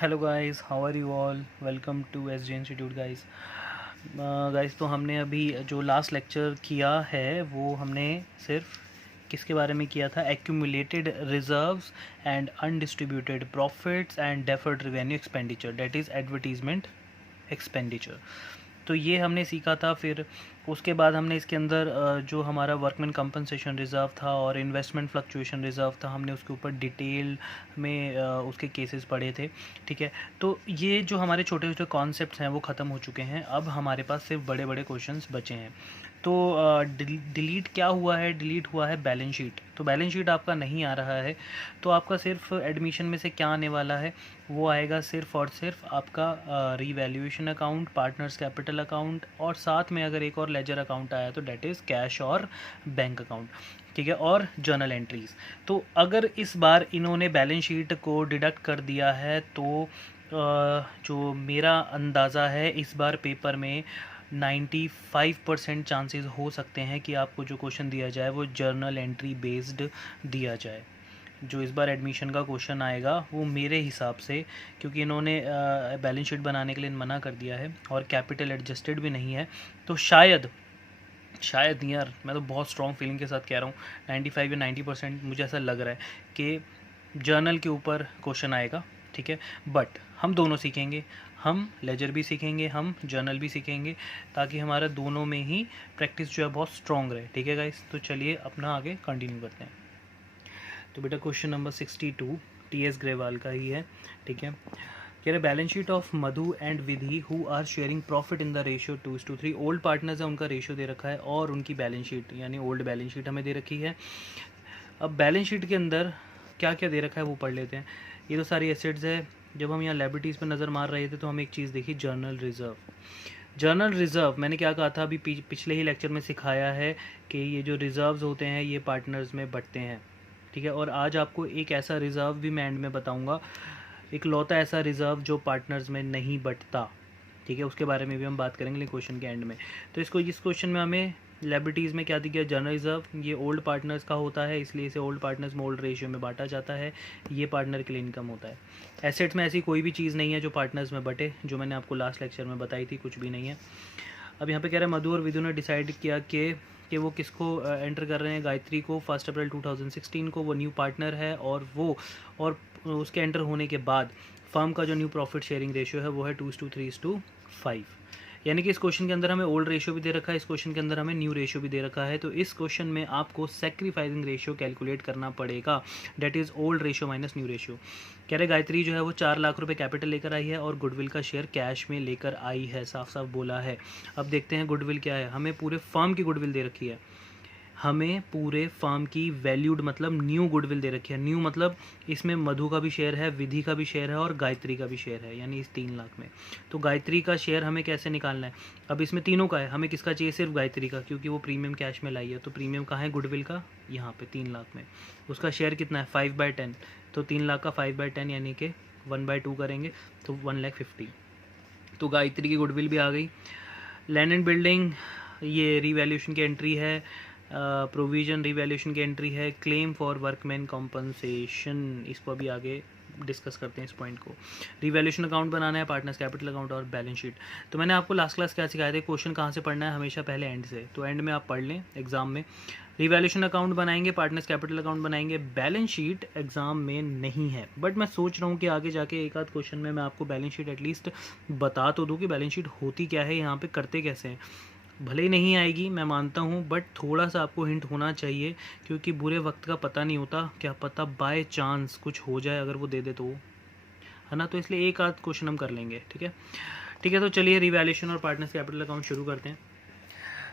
Hello guys, how are you all? Welcome to SJ institute guys. Guys, तो हमने अभी जो लास्ट लेक्चर किया है वो हमने सिर्फ किसके बारे में किया था? Accumulated reserves and undistributed profits and deferred revenue expenditure, that is advertisement expenditure. तो ये हमने सीखा था। फिर उसके बाद हमने इसके अंदर जो हमारा वर्कमैन कंपनसेशन रिज़र्व था और इन्वेस्टमेंट फ्लक्चुएशन रिज़र्व था, हमने उसके ऊपर डिटेल में उसके केसेस पढ़े थे। ठीक है, तो ये जो हमारे छोटे छोटे कॉन्सेप्ट्स हैं वो ख़त्म हो चुके हैं। अब हमारे पास सिर्फ बड़े बड़े क्वेश्चंस बचे हैं। तो डिलीट क्या हुआ है? डिलीट हुआ है बैलेंस शीट। तो बैलेंस शीट आपका नहीं आ रहा है, तो आपका सिर्फ एडमिशन में से क्या आने वाला है? वो आएगा सिर्फ और सिर्फ आपका revaluation account, partners capital account, और साथ में अगर एक और लेजर अकाउंट आया तो डेट इज़ कैश और बैंक अकाउंट। ठीक है, और जर्नल एंट्रीज। तो अगर इस बार इन्होंने बैलेंस शीट को डिडक्ट कर दिया है तो जो मेरा अंदाज़ा है, इस बार पेपर में 95% चांसेस हो सकते हैं कि आपको जो क्वेश्चन दिया जाए वो जर्नल एंट्री बेस्ड दिया जाए। जो इस बार एडमिशन का क्वेश्चन आएगा वो मेरे हिसाब से, क्योंकि इन्होंने बैलेंस शीट बनाने के लिए मना कर दिया है और कैपिटल एडजस्टेड भी नहीं है, तो शायद नहीं यार, मैं तो बहुत स्ट्रॉन्ग फीलिंग के साथ कह रहा हूँ, 95 या 90% मुझे ऐसा लग रहा है कि जर्नल के ऊपर क्वेश्चन आएगा। ठीक है, बट हम दोनों सीखेंगे, हम लेजर भी सीखेंगे, हम जर्नल भी सीखेंगे, ताकि हमारा दोनों में ही प्रैक्टिस जो है बहुत स्ट्रॉन्ग रहे। ठीक है गाइस, तो चलिए अपना आगे कंटिन्यू करते हैं। तो बेटा क्वेश्चन नंबर 62 टी.एस. ग्रेवाल का ही है। ठीक है, कह रहे balance sheet of Madhu and Vidhi who are sharing profit in the ratio 2:3। Old partners है, उनका रेशियो दे रखा है और उनकी बैलेंस शीट यानी ओल्ड बैलेंस शीट हमें दे रखी है। अब बैलेंस शीट के अंदर क्या क्या दे रखा है वो पढ़ लेते हैं। ये तो सारी एसेट्स है। जब हम यहाँ लायबिलिटीज़ पर नज़र मार रहे थे तो हम एक चीज़ देखी, जर्नल रिजर्व। जर्नल रिज़र्व मैंने क्या कहा था अभी पिछले ही लेक्चर में सिखाया है कि ये जो रिज़र्व्स होते हैं ये पार्टनर्स में बंटते हैं। ठीक है, और आज आपको एक ऐसा रिज़र्व भी मैं एंड में बताऊंगा, एक लौता ऐसा रिज़र्व जो पार्टनर्स में नहीं बंटता। ठीक है, उसके बारे में भी हम बात करेंगे क्वेश्चन के एंड में। तो इस क्वेश्चन में हमें लायबिलिटीज़ में क्या दिया गया? Journal reserve. ये ओल्ड पार्टनर्स का होता है, इसलिए इसे ओल्ड पार्टनर्स में ओल्ड रेशियो में बांटा जाता है। ये पार्टनर के लिए इनकम होता है। एसेट्स में ऐसी कोई भी चीज़ नहीं है जो पार्टनर्स में बटे, जो मैंने आपको लास्ट लेक्चर में बताई थी, कुछ भी नहीं है। अब यहाँ पे कह रहा है मधु और विधु ने डिसाइड किया कि वो किसको एंटर कर रहे हैं, गायत्री को। 1 अप्रैल 2016 को वो न्यू पार्टनर है, और उसके एंटर होने के बाद फर्म का जो न्यू प्रॉफिट शेयरिंग रेशियो है वो है 2:3:5। यानी कि इस क्वेश्चन के अंदर हमें ओल्ड रेशियो भी दे रखा है, इस क्वेश्चन के अंदर हमें न्यू रेशियो भी दे रखा है। तो इस क्वेश्चन में आपको सेक्रीफाइसिंग रेशियो कैलकुलेट करना पड़ेगा, that is old ratio minus new ratio. कह रहे गायत्री जो है वो 4 लाख रुपए कैपिटल लेकर आई है और गुडविल का शेयर कैश में लेकर आई है, साफ साफ बोला है। अब देखते हैं गुडविल क्या है। हमें पूरे फर्म की गुडविल दे रखी है, हमें पूरे फर्म की वैल्यूड मतलब न्यू गुडविल दे रखी है। न्यू मतलब इसमें मधु का भी शेयर है, विधि का भी शेयर है और गायत्री का भी शेयर है, यानी इस 3 लाख में। तो गायत्री का शेयर हमें कैसे निकालना है? अब इसमें तीनों का है, हमें किसका चाहिए? सिर्फ गायत्री का, क्योंकि वो प्रीमियम कैश में लाई है। तो प्रीमियम कहाँ है गुडविल का? यहाँ पे 3 लाख में। उसका शेयर कितना है? 5/10। तो 3 लाख का 5/10 यानी कि 1/2 करेंगे तो 1,50,000। तो गायत्री की गुडविल भी आ गई। लैंड एंड बिल्डिंग, ये रीवैल्यूएशन की एंट्री है, प्रोविजन रीवैल्यूएशन की एंट्री है, क्लेम फॉर वर्कमैन कॉम्पनसेशन, इसको अभी आगे डिस्कस करते हैं इस पॉइंट को। रिवैल्यूएशन अकाउंट बनाना है, पार्टनर्स कैपिटल अकाउंट और बैलेंस शीट। तो मैंने आपको लास्ट क्लास क्या सिखाया था, क्वेश्चन कहाँ से पढ़ना है? हमेशा पहले एंड से। तो एंड में आप पढ़ लें एग्जाम में। रिवैल्यूएशन अकाउंट बनाएंगे, पार्टनर्स कैपिटल अकाउंट बनाएंगे, बैलेंस शीट एग्जाम में नहीं है, बट मैं सोच रहा हूँ कि आगे जाके एक आध क्वेश्चन में मैं आपको बैलेंस शीट एटलीस्ट बता तो दूँ कि बैलेंस शीट होती क्या है, यहाँ पे करते कैसे हैं। भले ही नहीं आएगी मैं मानता हूँ, बट थोड़ा सा आपको हिंट होना चाहिए, क्योंकि बुरे वक्त का पता नहीं होता, क्या पता बाय चांस कुछ हो जाए अगर वो दे दे तो, है ना। तो इसलिए एक आध क्वेश्चन हम कर लेंगे। ठीक है, ठीक है, तो चलिए रिवैल्यूएशन और पार्टनर्स कैपिटल अकाउंट शुरू करते हैं।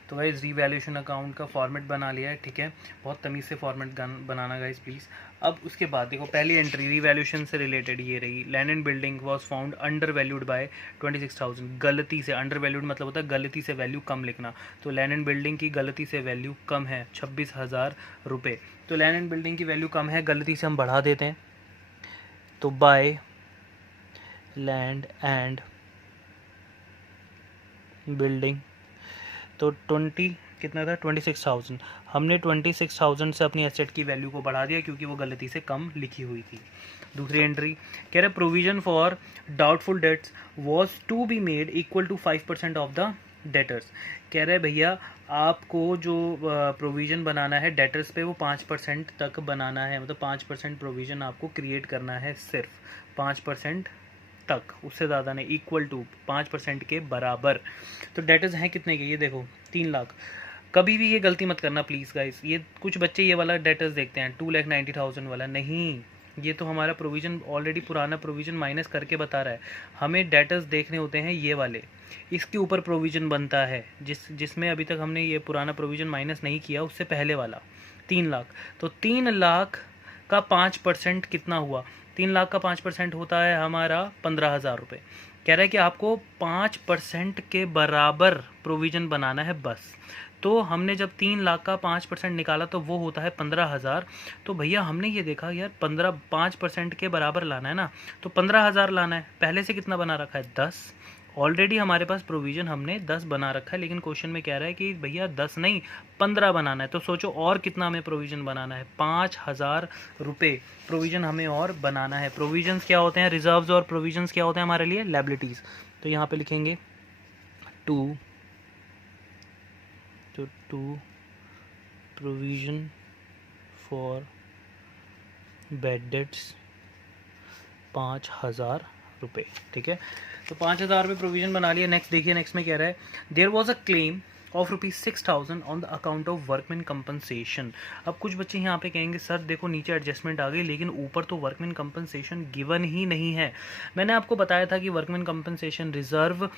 तो गाइज रिवैल्यूएशन अकाउंट का फॉर्मेट बना लिया है। ठीक है, बहुत तमीज़ से फॉर्मेट बनाना गाइज प्लीज़। अब उसके बाद देखो, पहली एंट्री रिवैल्यूएशन से रिलेटेड ये रही, land and building was found under valued bye 26,000। गलती से, अंडर वैल्यूड मतलब होता है गलती से वैल्यू कम लिखना। तो लैंड एंड बिल्डिंग की गलती से वैल्यू कम है 26,000 रुपये। तो लैंड एंड बिल्डिंग की वैल्यू कम है, गलती से हम बढ़ा देते हैं, तो बाय लैंड एंड बिल्डिंग, तो कितना था 26,000। हमने 26,000 से अपनी एसेट की वैल्यू को बढ़ा दिया क्योंकि वो गलती से कम लिखी हुई थी। दूसरी एंट्री कह रहे provision for doubtful debts was to be made equal to 5% of the debtors. कह रहे भैया आपको जो प्रोविज़न बनाना है डेटर्स पे वो 5% तक बनाना है, मतलब 5% प्रोविज़न आपको क्रिएट करना है, सिर्फ 5% तक, उससे ज़्यादा नहीं, इक्वल टू 5% के बराबर। तो डेटर्स हैं कितने के, ये देखो 3 लाख। कभी भी ये गलती मत करना प्लीज़ गाइस, ये कुछ बच्चे ये वाला डेटर्स देखते हैं 2,90,000 वाला, नहीं, ये तो हमारा प्रोविज़न ऑलरेडी पुराना प्रोविज़न माइनस करके बता रहा है। हमें डेटर्स देखने होते हैं ये वाले, इसके ऊपर प्रोविज़न बनता है जिसमें अभी तक हमने ये पुराना प्रोविज़न माइनस नहीं किया, उससे पहले वाला 3 लाख। तो 3 लाख का 5% कितना हुआ, 3 लाख का 5% होता है हमारा 15,000 रुपये। कह रहा है कि आपको 5% के बराबर प्रोविज़न बनाना है बस। तो हमने जब 3 लाख का 5% निकाला तो वो होता है 15,000। तो भैया हमने ये देखा यार 5% के बराबर लाना है ना, तो 15,000 लाना है। पहले से कितना बना रखा है 10, ऑलरेडी हमारे पास प्रोविज़न हमने 10 बना रखा है, लेकिन क्वेश्चन में कह रहा है कि भैया 10 नहीं 15 बनाना है। तो सोचो और कितना हमें प्रोविज़न बनाना है, 5,000 रुपये प्रोविज़न हमें और बनाना है। प्रोविजंस क्या होते हैं, रिजर्व्स, और प्रोविजंस क्या होते हैं हमारे लिए, लायबिलिटीज़। तो यहाँ पे लिखेंगे to provision for bad debts 5,000 रुपये, ठीक है। तो 5,000 रुपये प्रोविज़न बना लिया। नेक्स्ट देखिए, नेक्स्ट में कह रहा है there was a claim of ₹6,000 on the account of workman compensation. अब कुछ बच्चे यहाँ पे कहेंगे सर देखो नीचे एडजस्टमेंट आ गई लेकिन ऊपर तो वर्कमैन कंपनसेशन गिवन ही नहीं है। मैंने आपको बताया था कि वर्कमैन कंपनसेशन रिजर्व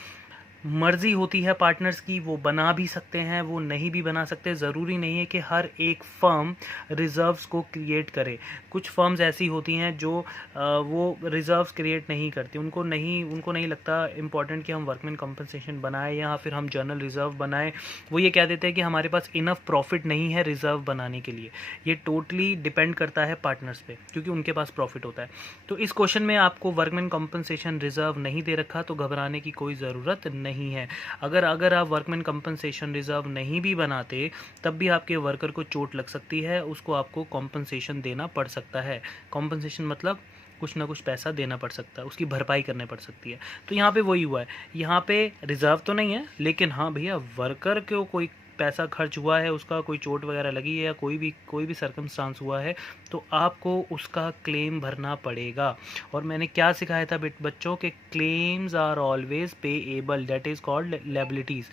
मर्जी होती है पार्टनर्स की, वो बना भी सकते हैं, वो नहीं भी बना सकते। ज़रूरी नहीं है कि हर एक फर्म रिज़र्व्स को क्रिएट करे। कुछ फर्म्स ऐसी होती हैं जो वो रिज़र्व्स क्रिएट नहीं करती, उनको नहीं लगता इम्पॉर्टेंट कि हम वर्कमैन कंपनसेशन बनाएं या फिर हम जर्नल रिज़र्व बनाएं। वो ये कह देते हैं कि हमारे पास इनफ प्रॉफिट नहीं है रिज़र्व बनाने के लिए। ये टोटली डिपेंड करता है पार्टनर्स पे, क्योंकि उनके पास प्रॉफिट होता है। तो इस क्वेश्चन में आपको वर्कमैन कंपनसेशन रिज़र्व नहीं दे रखा, तो घबराने की कोई ज़रूरत नहीं है। अगर आप वर्कमैन कंपनसेशन रिजर्व नहीं भी बनाते तब भी आपके वर्कर को चोट लग सकती है, उसको आपको कॉम्पनसेशन देना पड़ सकता है। कॉम्पनसेशन मतलब कुछ ना कुछ पैसा देना पड़ सकता है, उसकी भरपाई करनी पड़ सकती है। तो यहाँ पे वही हुआ है, यहाँ पे रिजर्व तो नहीं है लेकिन हाँ भैया वर्कर को कोई पैसा खर्च हुआ है, उसका कोई चोट वगैरह लगी है या कोई भी सर्कमस्टांस हुआ है तो आपको उसका क्लेम भरना पड़ेगा। और मैंने क्या सिखाया था बच्चों के, claims are always payable, that is called liabilities.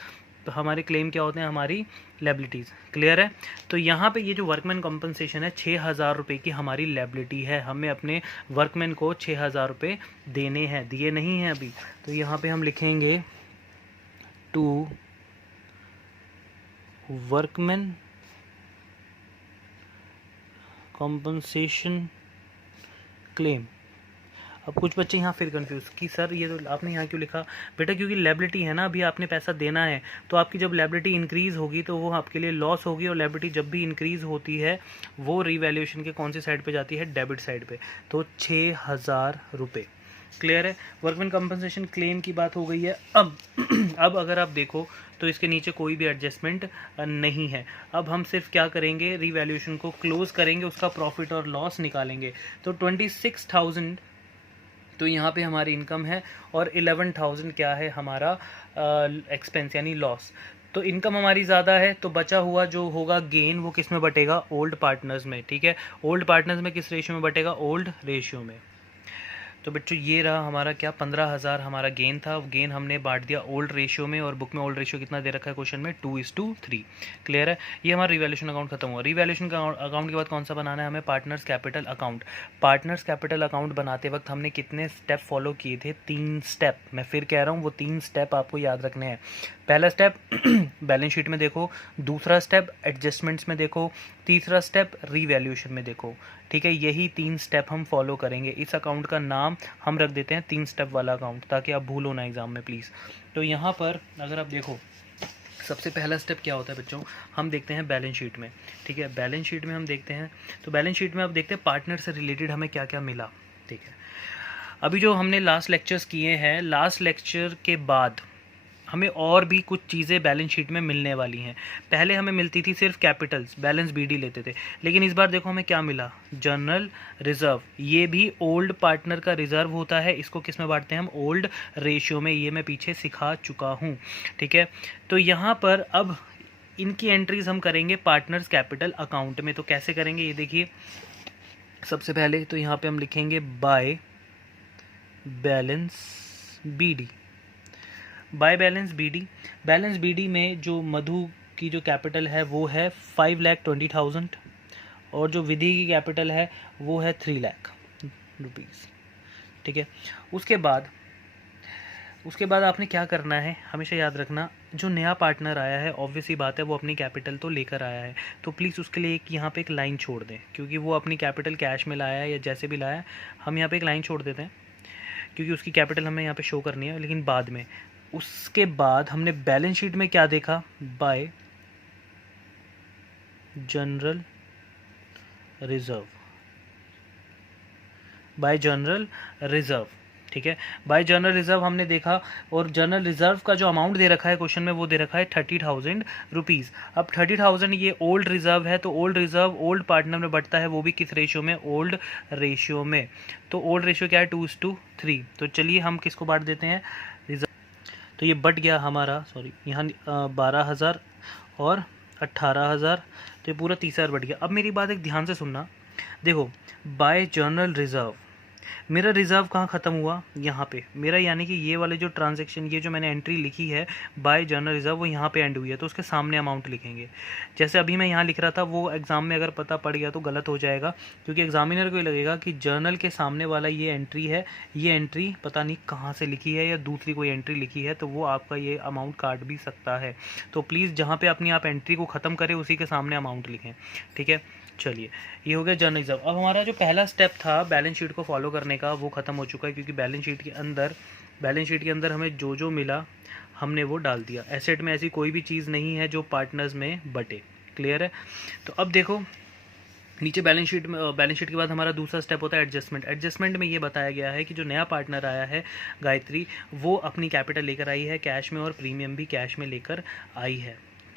तो हमारे क्लेम क्या होते हैं, हमारी लायबिलिटीज़। क्लियर है। तो यहाँ पे ये जो वर्कमैन कंपनसेशन है 6,000 रुपये की हमारी लायबिलिटी है, हमें अपने वर्कमैन को 6,000 रुपये देने हैं, दिए नहीं हैं अभी। तो यहाँ पे हम लिखेंगे टू वर्कमैन कॉम्पनसेशन क्लेम। अब कुछ बच्चे यहाँ फिर कंफ्यूज कि सर ये तो आपने यहाँ क्यों लिखा, बेटा क्योंकि लायबिलिटी है ना, अभी आपने पैसा देना है, तो आपकी जब लायबिलिटी इंक्रीज़ होगी तो वो आपके लिए लॉस होगी। और लायबिलिटी जब भी इंक्रीज़ होती है वो रिवैल्यूएशन के कौन सी साइड पे जाती है, डेबिट साइड पे। तो 6,000 रुपये। क्लियर है। वर्कमैन कंपनसेशन क्लेम की बात हो गई है। अब अगर आप देखो तो इसके नीचे कोई भी एडजस्टमेंट नहीं है। अब हम सिर्फ क्या करेंगे, रिवैल्यूएशन को क्लोज करेंगे, उसका प्रॉफिट और लॉस निकालेंगे। तो 26,000 तो यहाँ पे हमारी इनकम है और 11,000 क्या है हमारा एक्सपेंस यानी लॉस। तो इनकम हमारी ज़्यादा है तो बचा हुआ जो होगा गेन वो किस में बटेगा, ओल्ड पार्टनर्स में। ठीक है, ओल्ड पार्टनर्स में किस रेशियो में बटेगा, ओल्ड रेशियो में। तो बच्चों ये रहा हमारा क्या, 15,000 हमारा गेन था। गेन हमने बांट दिया ओल्ड रेशियो में, और बुक में ओल्ड रेशियो कितना दे रखा है क्वेश्चन में, 2:3। क्लियर है। ये हमारा रिवैल्यूएशन अकाउंट खत्म हुआ। रिवैल्यूएशन अकाउंट के बाद कौन सा बनाना है हमें, partners capital account. Partners capital account बनाते वक्त हमने कितने स्टेप फॉलो किए थे, 3 स्टेप। मैं फिर कह रहा हूँ वो 3 स्टेप आपको याद रखने हैं। पहला स्टेप बैलेंस शीट में देखो, दूसरा स्टेप एडजस्टमेंट्स में देखो, तीसरा स्टेप रिवैल्यूएशन में देखो। ठीक है, यही 3 स्टेप हम फॉलो करेंगे। इस अकाउंट का नाम हम रख देते हैं 3 स्टेप वाला अकाउंट, ताकि आप भूलो ना एग्जाम में प्लीज़। तो यहाँ पर अगर आप देखो सबसे पहला स्टेप क्या होता है बच्चों, हम देखते हैं बैलेंस शीट में। ठीक है, बैलेंस शीट में हम देखते हैं, तो बैलेंस शीट में आप देखते हैं पार्टनर से रिलेटेड हमें क्या क्या मिला। ठीक है, अभी जो हमने लास्ट लेक्चर्स किए हैं, लास्ट लेक्चर के बाद हमें और भी कुछ चीज़ें बैलेंस शीट में मिलने वाली हैं। पहले हमें मिलती थी सिर्फ कैपिटल्स, बैलेंस बीडी लेते थे, लेकिन इस बार देखो हमें क्या मिला, जनरल रिजर्व। ये भी ओल्ड पार्टनर का रिजर्व होता है, इसको किस में बांटते हैं हम, ओल्ड रेशियो में। ये मैं पीछे सिखा चुका हूँ, ठीक है। तो यहाँ पर अब इनकी एंट्रीज हम करेंगे पार्टनर्स कैपिटल अकाउंट में। तो कैसे करेंगे ये देखिए, सबसे पहले तो यहाँ पे हम लिखेंगे by balance BD. By balance BD, balance BD में जो मधु की जो कैपिटल है वो है 5,20,000 और जो विधि की कैपिटल है वो है 3 लाख रुपीज़, ठीक है। उसके बाद आपने क्या करना है, हमेशा याद रखना, जो नया पार्टनर आया है ऑब्वियस ही बात है वो अपनी कैपिटल तो लेकर आया है, तो प्लीज़ उसके लिए एक यहाँ पे एक लाइन छोड़ दें, क्योंकि वो अपनी कैपिटल कैश में लाया है या जैसे भी लाया है, हम यहाँ पे एक लाइन छोड़ देते हैं क्योंकि उसकी कैपिटल हमें यहाँ पे शो करनी है, लेकिन बाद में। उसके बाद हमने बैलेंस शीट में क्या देखा, bye general reserve, bye general reserve, ठीक है। बाय जनरल रिजर्व हमने देखा, और जनरल रिजर्व का जो अमाउंट दे रखा है क्वेश्चन में वो दे रखा है 30,000 रुपीज़। अब 30,000 ये ओल्ड रिजर्व है, तो ओल्ड रिजर्व ओल्ड पार्टनर में बढ़ता है, वो भी किस रेशियो में, ओल्ड रेशियो में। तो ओल्ड रेशियो क्या है, 2:3। तो चलिए हम किसको बांट देते हैं, रिजर्व। तो ये बढ़ गया हमारा, सॉरी यहाँ 12,000 और 18,000, तो ये पूरा 30,000 बढ़ गया। अब मेरी बात एक ध्यान से सुनना, देखो बाय जनरल रिजर्व, मेरा रिजर्व कहाँ ख़त्म हुआ, यहाँ पे मेरा, यानी कि ये वाले जो ट्रांजैक्शन, ये जो मैंने एंट्री लिखी है बाय जनरल रिजर्व, वो यहाँ पे एंड हुई है, तो उसके सामने अमाउंट लिखेंगे। जैसे अभी मैं यहाँ लिख रहा था, वो एग्ज़ाम में अगर पता पड़ गया तो गलत हो जाएगा, क्योंकि एग्जामिनर को ये लगेगा कि जर्नल के सामने वाला ये एंट्री है, ये एंट्री पता नहीं कहाँ से लिखी है या दूसरी कोई एंट्री लिखी है, तो वो आपका ये अमाउंट काट भी सकता है। तो प्लीज़ जहाँ पर अपनी आप एंट्री को ख़त्म करें उसी के सामने अमाउंट लिखें, ठीक है। चलिए ये हो गया जनरल रिजर्व। अब हमारा जो पहला स्टेप था बैलेंस शीट को फॉलो करने का वो ख़त्म हो चुका है, क्योंकि बैलेंस शीट के अंदर हमें जो जो मिला हमने वो डाल दिया। एसेट में ऐसी कोई भी चीज़ नहीं है जो पार्टनर्स में बटे, क्लियर है। तो अब देखो नीचे बैलेंस शीट के बाद हमारा दूसरा स्टेप होता है एडजस्टमेंट। एडजस्टमेंट में ये बताया गया है कि जो नया पार्टनर आया है गायत्री, वो अपनी कैपिटल लेकर आई है कैश में, और प्रीमियम भी कैश में लेकर आई है,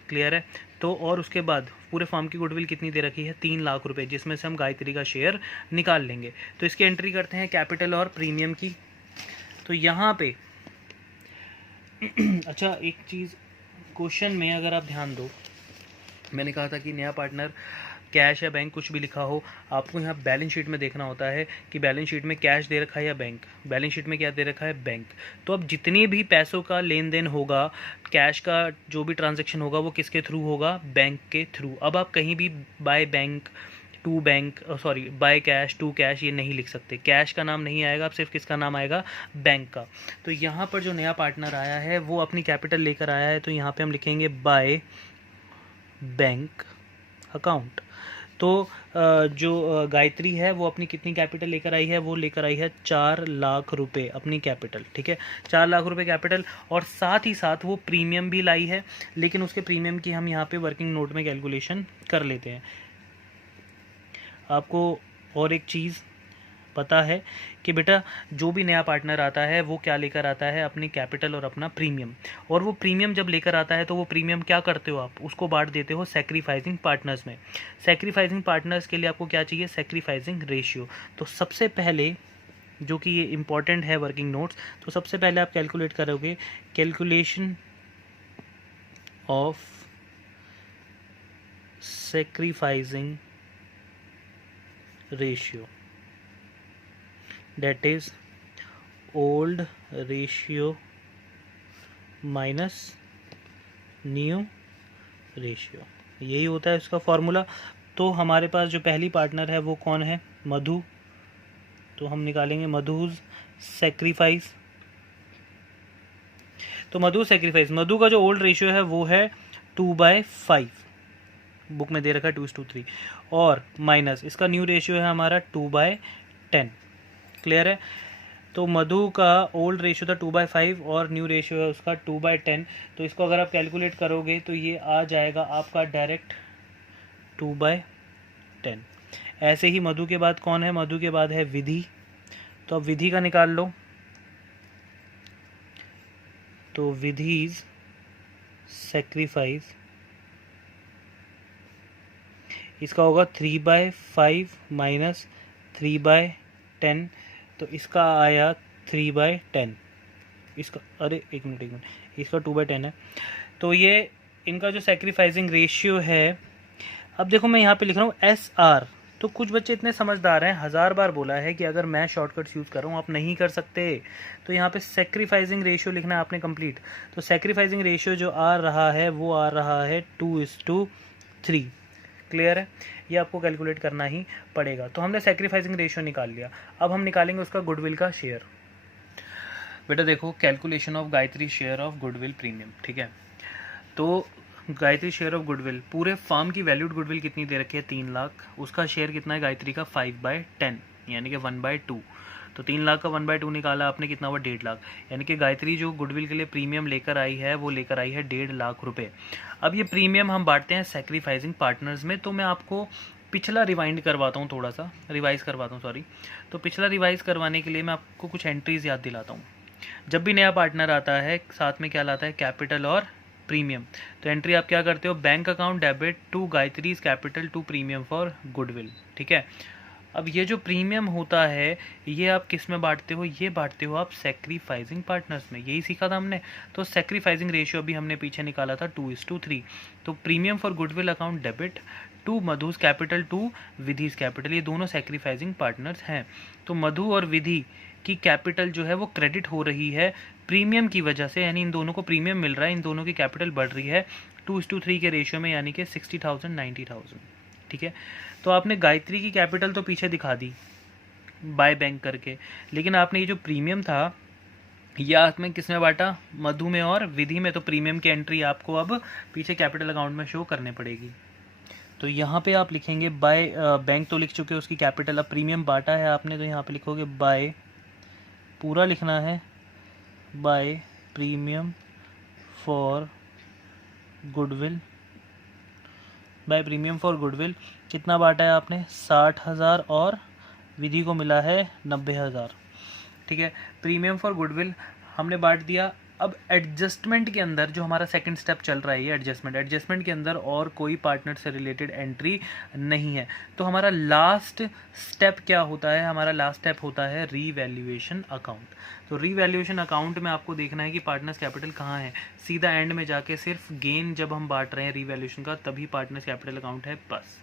क्लियर है। तो और उसके बाद पूरे फॉर्म की गुडविल कितनी दे रखी है, 3 लाख रुपए, जिसमें से हम गायत्री का शेयर निकाल लेंगे। तो इसकी एंट्री करते हैं कैपिटल और प्रीमियम की। तो यहाँ पे अच्छा एक चीज़, क्वेश्चन में अगर आप ध्यान दो, मैंने कहा था कि नया पार्टनर कैश या बैंक कुछ भी लिखा हो, आपको यहाँ बैलेंस शीट में देखना होता है कि बैलेंस शीट में कैश दे रखा है या बैंक। बैलेंस शीट में क्या दे रखा है, बैंक। तो अब जितनी भी पैसों का लेन देन होगा, कैश का जो भी ट्रांजैक्शन होगा वो किसके थ्रू होगा, बैंक के थ्रू। अब आप कहीं भी by bank to bank, sorry by cash to cash ये नहीं लिख सकते, कैश का नाम नहीं आएगा, अब सिर्फ किसका नाम आएगा, बैंक का। तो यहाँ पर जो नया पार्टनर आया है वो अपनी कैपिटल लेकर आया है, तो यहाँ पे हम लिखेंगे बाय बैंक अकाउंट। तो जो गायत्री है वो अपनी कितनी कैपिटल लेकर आई है, वो लेकर आई है 4 लाख रुपए अपनी कैपिटल, ठीक है, 4 लाख रुपए कैपिटल। और साथ ही साथ वो प्रीमियम भी लाई है, लेकिन उसके प्रीमियम की हम यहाँ पे वर्किंग नोट में कैलकुलेशन कर लेते हैं। आपको और एक चीज़ पता है कि बेटा जो भी नया पार्टनर आता है वो क्या लेकर आता है, अपनी कैपिटल और अपना प्रीमियम। और वो प्रीमियम जब लेकर आता है तो वो प्रीमियम क्या करते हो आप, उसको बांट देते हो सैक्रिफाइसिंग पार्टनर्स में। सैक्रिफाइसिंग पार्टनर्स के लिए आपको क्या चाहिए, सैक्रिफाइसिंग रेशियो। तो सबसे पहले जो कि ये इंपॉर्टेंट है वर्किंग नोट्स, तो सबसे पहले आप कैलकुलेट करोगे calculation of sacrificing ratio, that is old ratio minus new ratio, यही होता है इसका फॉर्मूला। तो हमारे पास जो पहली पार्टनर है वो कौन है, मधु। तो हम निकालेंगे मधुज सेक्रीफाइस। तो मधु सेक्रीफाइस, मधु का जो ओल्ड रेशियो है वो है 2/5, बुक में दे रखा है 2:3, और माइनस इसका न्यू रेशियो है हमारा 2/10, क्लियर है। तो मधु का ओल्ड रेशियो था 2/5 और न्यू रेशियो है उसका 2/10। तो इसको अगर आप कैलकुलेट करोगे तो ये आ जाएगा आपका डायरेक्ट 2/10। ऐसे ही मधु के बाद कौन है, मधु के बाद है विधि। तो अब विधि का निकाल लो। तो विधीज सेक्रीफाइस इसका होगा 3/5 माइनस 3/10, तो इसका आया 3/10। इसका अरे एक मिनट, इसका 2/10 है। तो ये इनका जो सेक्रीफाइसिंग रेशियो है, अब देखो मैं यहाँ पे लिख रहा हूँ SR। तो कुछ बच्चे इतने समझदार हैं, 1000 बार बोला है कि अगर मैं शॉर्टकट्स यूज़ कर रहा हूँ आप नहीं कर सकते, तो यहाँ पे सेक्रीफाइसिंग रेशियो लिखना है आपने कंप्लीट। तो सेक्रीफाइसिंग रेशियो जो आ रहा है वो आ रहा है 2:3। क्लियर है? ये आपको कैलकुलेट करना ही पड़ेगा। तो हमने सेक्रीफाइसिंग रेशियो निकाल लिया, अब हम निकालेंगे उसका गुडविल का शेयर। बेटा देखो, calculation of Gayatri share of goodwill premium, ठीक है। तो गायत्री शेयर ऑफ गुडविल, पूरे फर्म की वैल्यूड गुडविल कितनी दे रखी है? 3 लाख। उसका शेयर कितना है गायत्री का? 5/10 यानी कि 1/2। तो 3 लाख का 1/2 निकाला आपने, कितना हुआ? 1.5 लाख। यानी कि गायत्री जो गुडविल के लिए प्रीमियम लेकर आई है वो लेकर आई है 1.5 लाख रुपए। अब ये प्रीमियम हम बांटते हैं सेक्रीफाइसिंग पार्टनर्स में। तो मैं आपको पिछला रिवाइंड करवाता हूँ, थोड़ा सा रिवाइज करवाता हूँ, सॉरी। तो पिछला रिवाइज करवाने के लिए मैं आपको कुछ एंट्रीज याद दिलाता हूँ। जब भी नया पार्टनर आता है साथ में क्या लाता है? कैपिटल और प्रीमियम। तो एंट्री आप क्या करते हो? Bank account debit to Gayatri's capital to premium for goodwill, ठीक है। अब ये जो प्रीमियम होता है ये आप किस में बांटते हो? ये बांटते हो आप सेक्रीफाइसिंग पार्टनर्स में, यही सीखा था हमने। तो सेक्रीफाइसिंग रेशियो अभी हमने पीछे निकाला था 2:3। तो premium for goodwill account debit to Madhu's capital to Vidhi's capital, ये दोनों सेक्रीफाइसिंग पार्टनर्स हैं। तो मधु और विधि की कैपिटल जो है वो क्रेडिट हो रही है प्रीमियम की वजह से, यानी इन दोनों को प्रीमियम मिल रहा है, इन दोनों की कैपिटल बढ़ रही है 2:3 के रेशियो में, यानी कि 60,000 90,000, ठीक है। तो आपने गायत्री की कैपिटल तो पीछे दिखा दी बाय बैंक करके, लेकिन आपने ये जो प्रीमियम था ये आपने किस में बांटा? मधु में और विधि में। तो प्रीमियम की एंट्री आपको अब पीछे कैपिटल अकाउंट में शो करने पड़ेगी। तो यहाँ पे आप लिखेंगे बाय, बैंक तो लिख चुके हो उसकी कैपिटल, अब प्रीमियम बांटा है आपने तो यहाँ पे लिखोगे बाय, पूरा लिखना है by premium for goodwill. By premium for goodwill कितना बांटा है आपने? 60,000 और विधि को मिला है 90,000, ठीक है। प्रीमियम फॉर गुडविल हमने बांट दिया। अब एडजस्टमेंट के अंदर जो हमारा सेकंड स्टेप चल रहा है ये एडजस्टमेंट के अंदर और कोई पार्टनर से रिलेटेड एंट्री नहीं है। तो हमारा लास्ट स्टेप क्या होता है? हमारा लास्ट स्टेप होता है रीवैल्यूएशन अकाउंट। तो रीवैल्यूएशन अकाउंट में आपको देखना है कि पार्टनर्स कैपिटल कहाँ है। सीधा एंड में जाके सिर्फ गेन जब हम बांट रहे हैं रीवैल्यूएशन का तभी पार्टनर्स कैपिटल अकाउंट है बस।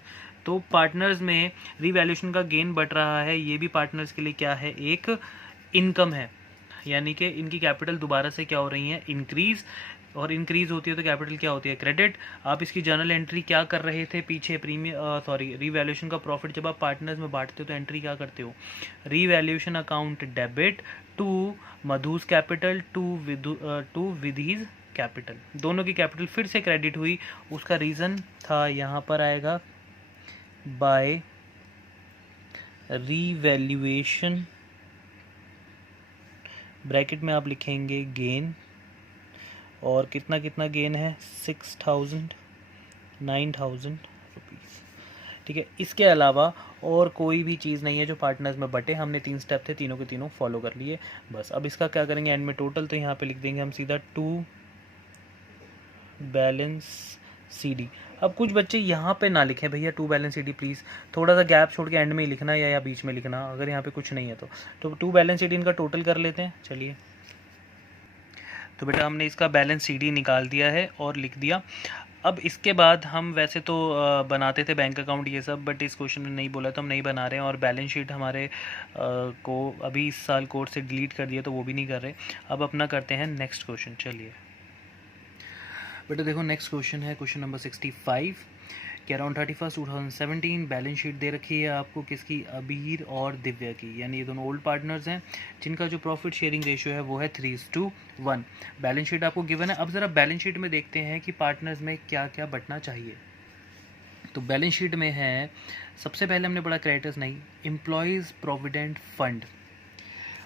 तो पार्टनर्स में रीवैल्यूएशन का गेन बढ़ रहा है, ये भी पार्टनर्स के लिए क्या है? एक इनकम है, यानी कि इनकी कैपिटल दोबारा से क्या हो रही है? इंक्रीज। और इंक्रीज होती है तो कैपिटल क्या होती है? क्रेडिट। आप इसकी जर्नल एंट्री क्या कर रहे थे पीछे? रीवैल्यूएशन का प्रॉफिट जब आप पार्टनर्स में बांटते हो तो एंट्री क्या करते हो? Revaluation account debit to Madhu's capital to Vidhi's capital, दोनों की कैपिटल फिर से क्रेडिट हुई। उसका रीज़न था यहाँ पर आएगा बाय रीवैल्यूएशन, ब्रैकेट में आप लिखेंगे गेन, और कितना कितना गेन है? 6,000 9,000 रुपीज़, ठीक है। इसके अलावा और कोई भी चीज़ नहीं है जो पार्टनर्स में बटे। हमने 3 स्टेप थे, तीनों के तीनों फॉलो कर लिए बस। अब इसका क्या करेंगे एंड में टोटल? तो यहाँ पे लिख देंगे हम सीधा 2 बैलेंस CD। अब कुछ बच्चे यहाँ पे ना लिखें भैया 2 बैलेंस CD, प्लीज़ थोड़ा सा गैप छोड़ के एंड में ही लिखना या बीच में लिखना अगर यहाँ पे कुछ नहीं है तो 2 बैलेंस CD इनका टोटल कर लेते हैं। चलिए, तो बेटा हमने इसका बैलेंस CD निकाल दिया है और लिख दिया। अब इसके बाद हम वैसे तो बनाते थे बैंक अकाउंट ये सब, बट इस क्वेश्चन में नहीं बोला तो हम नहीं बना रहे हैं, और बैलेंस शीट हमारे को अभी इस साल कोर्स से डिलीट कर दिया तो वो भी नहीं कर रहे। अब अपना करते हैं नेक्स्ट क्वेश्चन। चलिए बेटा देखो, नेक्स्ट क्वेश्चन है क्वेश्चन नंबर 65 कि अराउंड 31 2017 बैलेंस शीट दे रखी है आपको किसकी? अबीर और दिव्या की, यानी ये दोनों ओल्ड पार्टनर्स हैं जिनका जो प्रॉफिट शेयरिंग रेशियो है वो है 3:1। बैलेंस शीट आपको गिवन है। अब ज़रा बैलेंस शीट में देखते हैं कि पार्टनर्स में क्या क्या बटना चाहिए। तो बैलेंस शीट में है, सबसे पहले हमने पढ़ा क्रेडिटर्स नहीं, एम्प्लॉयज़ प्रोविडेंट फंड।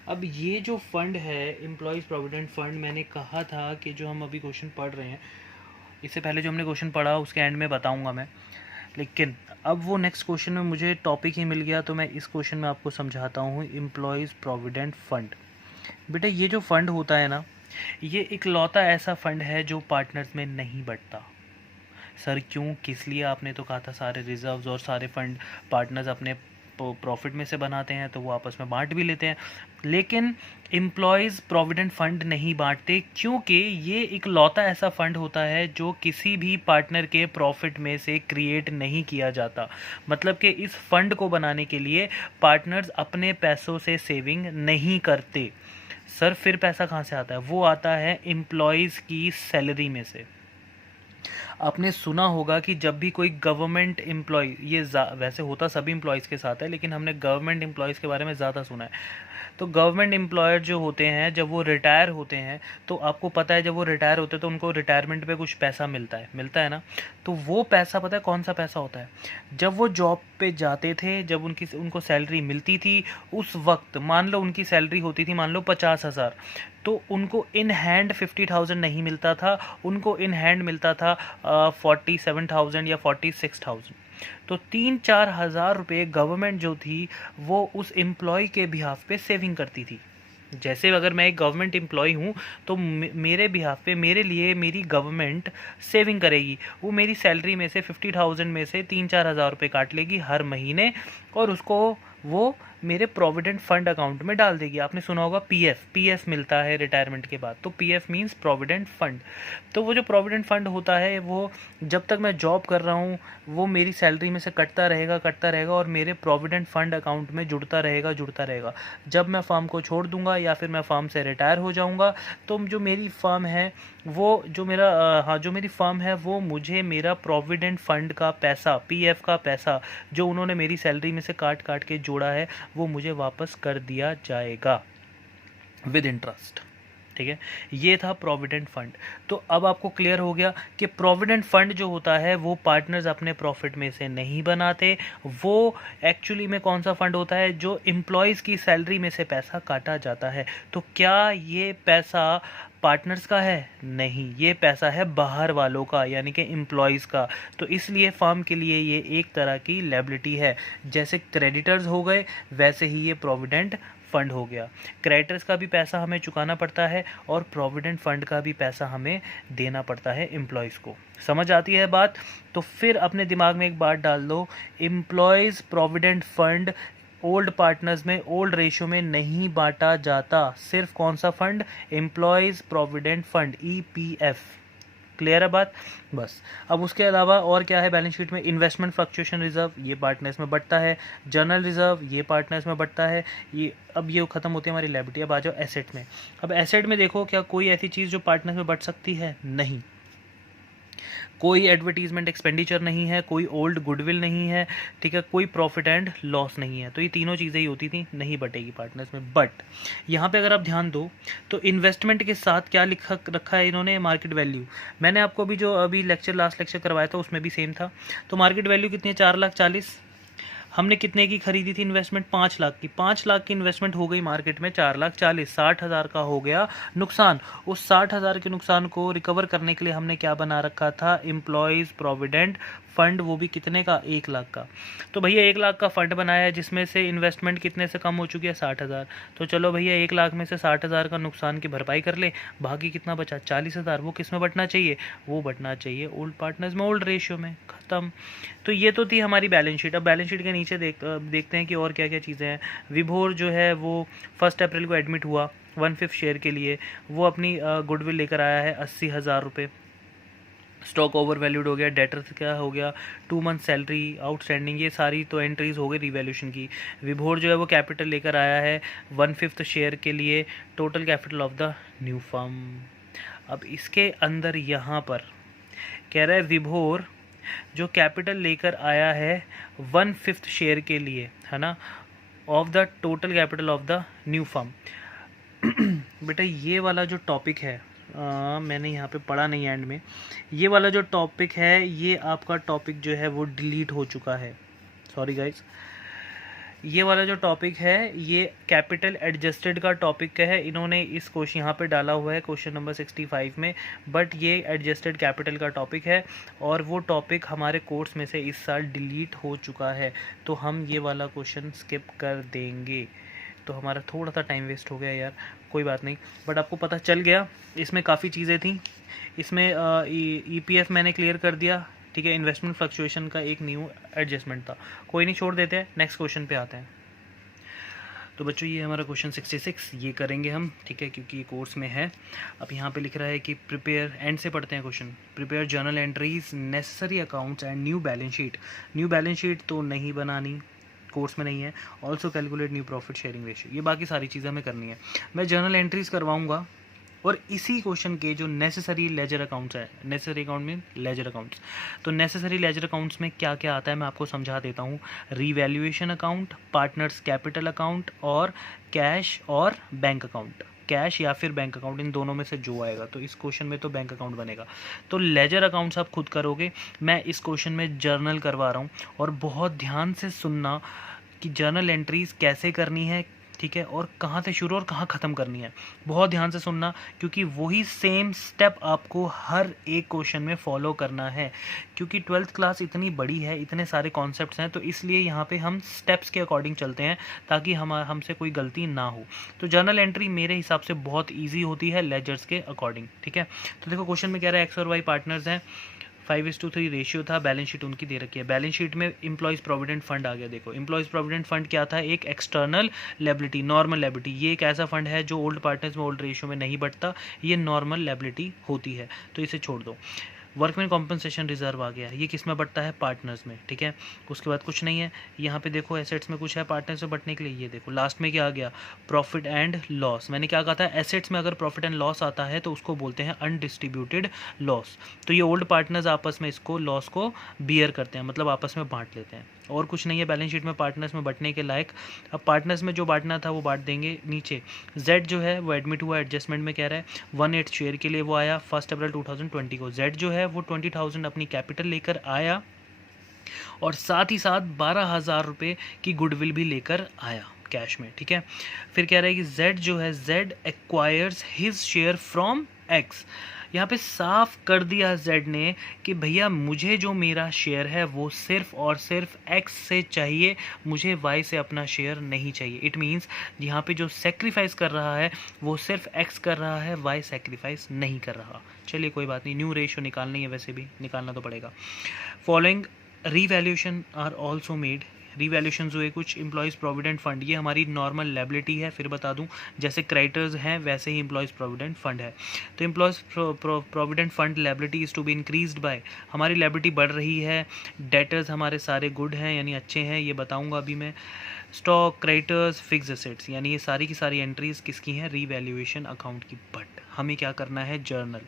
अब ये जो फंड है एम्प्लॉयज़ प्रोविडेंट फंड, मैंने कहा था कि जो हम अभी क्वेश्चन पढ़ रहे हैं इससे पहले जो हमने क्वेश्चन पढ़ा उसके एंड में बताऊंगा मैं, लेकिन अब वो नेक्स्ट क्वेश्चन में मुझे टॉपिक ही मिल गया तो मैं इस क्वेश्चन में आपको समझाता हूँ। एम्प्लॉयज़ प्रोविडेंट फंड, बेटा ये जो फंड होता है ना, ये इकलौता ऐसा फंड है जो पार्टनर्स में नहीं बंटता। सर क्यों, किस लिए? आपने तो कहा था सारे रिजर्व्स और सारे फंड पार्टनर्स अपने प्रॉफिट में से बनाते हैं तो वो आपस में बांट भी लेते हैं, लेकिन एम्प्लॉयज़ प्रोविडेंट फंड नहीं बांटते, क्योंकि ये इकलौता ऐसा फंड होता है जो किसी भी पार्टनर के प्रॉफिट में से क्रिएट नहीं किया जाता। मतलब कि इस फंड को बनाने के लिए पार्टनर्स अपने पैसों से सेविंग नहीं करते। सर फिर पैसा कहाँ से आता है? वो आता है एम्प्लॉयज़ की सैलरी में से। आपने सुना होगा कि जब भी कोई गवर्नमेंट एम्प्लॉय, ये वैसे होता सभी एम्प्लॉयज़ के साथ है, लेकिन हमने गवर्नमेंट एम्प्लॉयज़ के बारे में ज़्यादा सुना है। तो गवर्नमेंट एम्प्लॉयर जो होते हैं जब वो रिटायर होते हैं, तो आपको पता है जब वो रिटायर होते हैं तो उनको रिटायरमेंट पे कुछ पैसा मिलता है ना। तो वो पैसा पता है कौन सा पैसा होता है? जब वो जॉब पे जाते थे, जब उनको सैलरी मिलती थी, उस वक्त मान लो उनकी सैलरी होती थी मान लो 50,000, तो उनको इन हैंड 50,000 नहीं मिलता था, उनको इन हैंड मिलता था 47,000 या 46,000। तो 3-4 हज़ार रुपये गवर्नमेंट जो थी वो उस एम्प्लॉय के बिहाफ पे सेविंग करती थी। जैसे अगर मैं एक गवर्नमेंट एम्प्लॉय हूँ तो मेरे बिहाफ पे, मेरे लिए मेरी गवर्नमेंट सेविंग करेगी। वो मेरी सैलरी में से 50,000 में से 3-4 हज़ार रुपये काट लेगी हर महीने और उसको वो मेरे प्रोविडेंट फंड अकाउंट में डाल देगी। आपने सुना होगा पीएफ मिलता है रिटायरमेंट के बाद, तो पीएफ मींस प्रोविडेंट फंड। तो वो जो प्रोविडेंट फंड होता है वो जब तक मैं जॉब कर रहा हूँ वो मेरी सैलरी में से कटता रहेगा और मेरे प्रोविडेंट फंड अकाउंट में जुड़ता रहेगा। जब मैं फर्म को छोड़ दूंगा या फिर मैं फर्म से रिटायर हो जाऊंगा तो जो मेरी फर्म है वो जो मेरी फर्म है वो मुझे मेरा प्रोविडेंट फंड का पैसा, पीएफ का पैसा जो उन्होंने मेरी सैलरी में से काट के जोड़ा है वो मुझे वापस कर दिया जाएगा विद इंटरेस्ट। ठीक है, ये था प्रोविडेंट फंड। तो अब आपको क्लियर हो गया कि प्रोविडेंट फंड जो होता है वो पार्टनर्स अपने प्रॉफिट में से नहीं बनाते। वो एक्चुअली में कौन सा फंड होता है? जो एम्प्लॉयज़ की सैलरी में से पैसा काटा जाता है। तो क्या ये पैसा पार्टनर्स का है? नहीं, ये पैसा है बाहर वालों का, यानी कि एम्प्लॉयज़ का। तो इसलिए फर्म के लिए ये एक तरह की लायबिलिटी है। जैसे क्रेडिटर्स हो गए वैसे ही ये प्रोविडेंट फंड हो गया। क्रेडिटर्स का भी पैसा हमें चुकाना पड़ता है और प्रोविडेंट फंड का भी पैसा हमें देना पड़ता है एम्प्लॉयज़ को। समझ आती है बात? तो फिर अपने दिमाग में एक बात डाल दो, employees provident fund old partners में ओल्ड रेशियो में नहीं बांटा जाता। सिर्फ कौन सा fund? Employees provident fund, EPF. Clear है बात? बस। अब उसके अलावा और क्या है बैलेंस शीट में? इन्वेस्टमेंट फ्लक्चुएशन रिजर्व, ये पार्टनर्स में बढ़ता है। जनरल रिजर्व, ये पार्टनर्स में बढ़ता है। ये अब ये खत्म होती है हमारी लायबिलिटी। अब आ जाओ एसेट में। अब एसेट में देखो, क्या कोई ऐसी चीज़ जो पार्टनर्स में बढ़ सकती है? नहीं। कोई एडवर्टीजमेंट एक्सपेंडिचर नहीं है, कोई ओल्ड गुडविल नहीं है, ठीक है, कोई प्रॉफिट एंड लॉस नहीं है। तो ये तीनों चीज़ें ही होती थी, नहीं बटेगी पार्टनर्स में। बट यहाँ पे अगर आप ध्यान दो तो इन्वेस्टमेंट के साथ क्या लिखा रखा है इन्होंने? Market value. मैंने आपको भी जो अभी लास्ट लेक्चर करवाया था उसमें भी सेम था। तो मार्केट वैल्यू कितनी है? 4,40,000। हमने कितने की खरीदी थी इन्वेस्टमेंट? 5 लाख की। 5 लाख की इन्वेस्टमेंट हो गई मार्केट में 4,40,000, 60,000 का हो गया नुकसान। उस 60,000 के नुकसान को रिकवर करने के लिए हमने क्या बना रखा था? एम्प्लॉयज़ प्रोविडेंट फंड, वो भी कितने का? 1 लाख का। तो भैया 1 लाख का फंड बनाया है जिसमें से इन्वेस्टमेंट कितने से कम हो चुकी है? 60,000। तो चलो भैया 1 लाख में से 60,000 का नुकसान की भरपाई कर ले, बाकी कितना बचा? 40,000। वो किस में बटना चाहिए? वो बटना चाहिए ओल्ड पार्टनर्स में, ओल्ड रेशियो में। खत्म। तो ये तो थी हमारी बैलेंस शीट। अब बैलेंस शीट के नीचे देखते हैं कि और क्या क्या चीज़ें हैं। विभोर जो है वो 1 अप्रैल को एडमिट हुआ 1/5 शेयर के लिए। वो अपनी गुडविल लेकर आया है 80,000 रुपये। स्टॉक ओवर वैल्यूड हो गया। डेटर्स क्या हो गया? 2 मंथ सैलरी आउटस्टैंडिंग, ये सारी तो एंट्रीज हो गई रिवैल्यूशन की। विभोर जो है वो कैपिटल लेकर आया है 1/5 शेयर के लिए, total capital of the new firm. अब इसके अंदर यहाँ पर कह रहा है विभोर जो कैपिटल लेकर आया है 1/5 शेयर के लिए, है ना, of the total capital of the new firm. बेटा ये वाला जो टॉपिक है मैंने यहाँ पे पढ़ा नहीं एंड में, ये वाला जो टॉपिक है ये आपका टॉपिक जो है वो डिलीट हो चुका है। सॉरी गाइज, ये वाला जो टॉपिक है ये कैपिटल एडजस्टेड का टॉपिक है। इन्होंने इस क्वेश्चन यहाँ पे डाला हुआ है क्वेश्चन नंबर 65 में, बट ये एडजस्टेड कैपिटल का टॉपिक है और वो टॉपिक हमारे कोर्स में से इस साल डिलीट हो चुका है। तो हम ये वाला क्वेश्चन स्किप कर देंगे। तो हमारा थोड़ा सा टाइम वेस्ट हो गया यार, कोई बात नहीं, बट आपको पता चल गया। इसमें काफ़ी चीज़ें थी। इसमें EPF मैंने क्लियर कर दिया, ठीक है। इन्वेस्टमेंट फ्लक्चुएशन का एक न्यू एडजस्टमेंट था, कोई नहीं, छोड़ देते हैं, नेक्स्ट क्वेश्चन पे आते हैं। तो बच्चों ये हमारा क्वेश्चन 66 ये करेंगे हम, ठीक है, क्योंकि ये कोर्स में है। अब यहाँ पे लिख रहा है कि प्रिपेयर, एंड से पढ़ते हैं question, prepare journal entries, necessary accounts and new balance sheet. New balance sheet तो नहीं बनानी, कोर्स में नहीं है। Also calculate new profit sharing ratio, ये बाकी सारी चीज़ें हमें करनी है। मैं जर्नल एंट्रीज करवाऊँगा, और इसी क्वेश्चन के जो नेसेसरी लेजर अकाउंट्स है, नेसेसरी अकाउंट में लेजर अकाउंट्स, तो नेसेसरी लेजर अकाउंट्स में क्या क्या आता है मैं आपको समझा देता हूँ। Revaluation account, partners capital account, और कैश और बैंक अकाउंट। कैश या फिर बैंक अकाउंट, इन दोनों में से जो आएगा, तो इस क्वेश्चन में तो बैंक अकाउंट बनेगा। तो लेजर अकाउंट्स आप खुद करोगे, मैं इस क्वेश्चन में जर्नल करवा रहा हूँ। और बहुत ध्यान से सुनना कि जर्नल एंट्रीज कैसे करनी है, ठीक है, और कहाँ से शुरू और कहाँ ख़त्म करनी है। बहुत ध्यान से सुनना, क्योंकि वही सेम स्टेप आपको हर एक क्वेश्चन में फॉलो करना है। क्योंकि 12th क्लास इतनी बड़ी है, इतने सारे कॉन्सेप्ट्स हैं, तो इसलिए यहाँ पे हम स्टेप्स के अकॉर्डिंग चलते हैं, ताकि हमसे कोई गलती ना हो। तो जर्नल एंट्री मेरे हिसाब से बहुत ईजी होती है लेजर्स के अकॉर्डिंग, ठीक है। तो देखो क्वेश्चन में कह रहा है एक्स और वाई पार्टनर्स हैं, 5:3 रेशियो था, बैलेंस शीट उनकी दे रखी है। बैलेंस शीट में एम्प्लॉयज़ प्रोविडेंट फंड आ गया। देखो एम्प्लॉयज़ प्रोविडेंट फंड क्या था, एक एक्सटर्नल लायबिलिटी, नॉर्मल लायबिलिटी। ये एक ऐसा फंड है जो ओल्ड पार्टनर्स में ओल्ड रेशियो में नहीं बढ़ता, ये नॉर्मल लायबिलिटी होती है, तो इसे छोड़ दो। वर्कमैन कॉम्पनसेशन रिजर्व आ गया, ये किस में बढ़ता है, पार्टनर्स में, ठीक है। उसके बाद कुछ नहीं है यहाँ पे, देखो एसेट्स में कुछ है पार्टनर्स में बढ़ने के लिए, ये देखो लास्ट में क्या आ गया, प्रॉफिट एंड लॉस। मैंने क्या कहा था, एसेट्स में अगर प्रॉफिट एंड लॉस आता है तो उसको बोलते हैं अनडिस्ट्रीब्यूटेड लॉस। तो ये ओल्ड पार्टनर्स आपस में इसको लॉस को बियर करते हैं, मतलब आपस में बांट लेते हैं, और कुछ नहीं है बैलेंस शीट में पार्टनर्स में बंटने के लायक। अब पार्टनर्स में जो बांटना था वो बांट देंगे। नीचे जेड जो है वो एडमिट हुआ, एडजस्टमेंट में कह रहा है 1/8 शेयर के लिए वो आया 1 अप्रैल 2020 को। जेड जो है वो 20,000 अपनी कैपिटल लेकर आया, और साथ ही साथ 12,000 रुपये की गुडविल भी लेकर आया कैश में, ठीक है। फिर कह रहा है कि जेड जो है, Z acquires his share from x. यहाँ पे साफ कर दिया जेड ने कि भैया मुझे जो मेरा शेयर है वो सिर्फ और सिर्फ एक्स से चाहिए, मुझे वाई से अपना शेयर नहीं चाहिए। इट मीन्स यहाँ पे जो सेक्रीफाइस कर रहा है वो सिर्फ एक्स कर रहा है, वाई सेक्रीफाइस नहीं कर रहा। चलिए कोई बात नहीं, न्यू रेशियो निकालनी है, वैसे भी निकालना तो पड़ेगा। Following revaluation are also made, revaluation हुए कुछ। एम्प्लॉयज़ प्रोविडेंट फंड, ये हमारी नॉर्मल लायबिलिटी है, फिर बता दूं जैसे क्रेडिटर्स हैं वैसे ही एम्प्लॉयज़ प्रोविडेंट फंड है। तो employees provident fund liability is to be increased by, हमारी लायबिलिटी बढ़ रही है। डेटर्स हमारे सारे गुड हैं, यानी अच्छे हैं, ये बताऊंगा अभी मैं। स्टॉक, क्रेडिटर्स, फिक्स एसेट्स, यानी ये सारी की सारी एंट्रीज किसकी हैं, रीवैल्यूएशन अकाउंट की। बट हमें क्या करना है, जर्नल।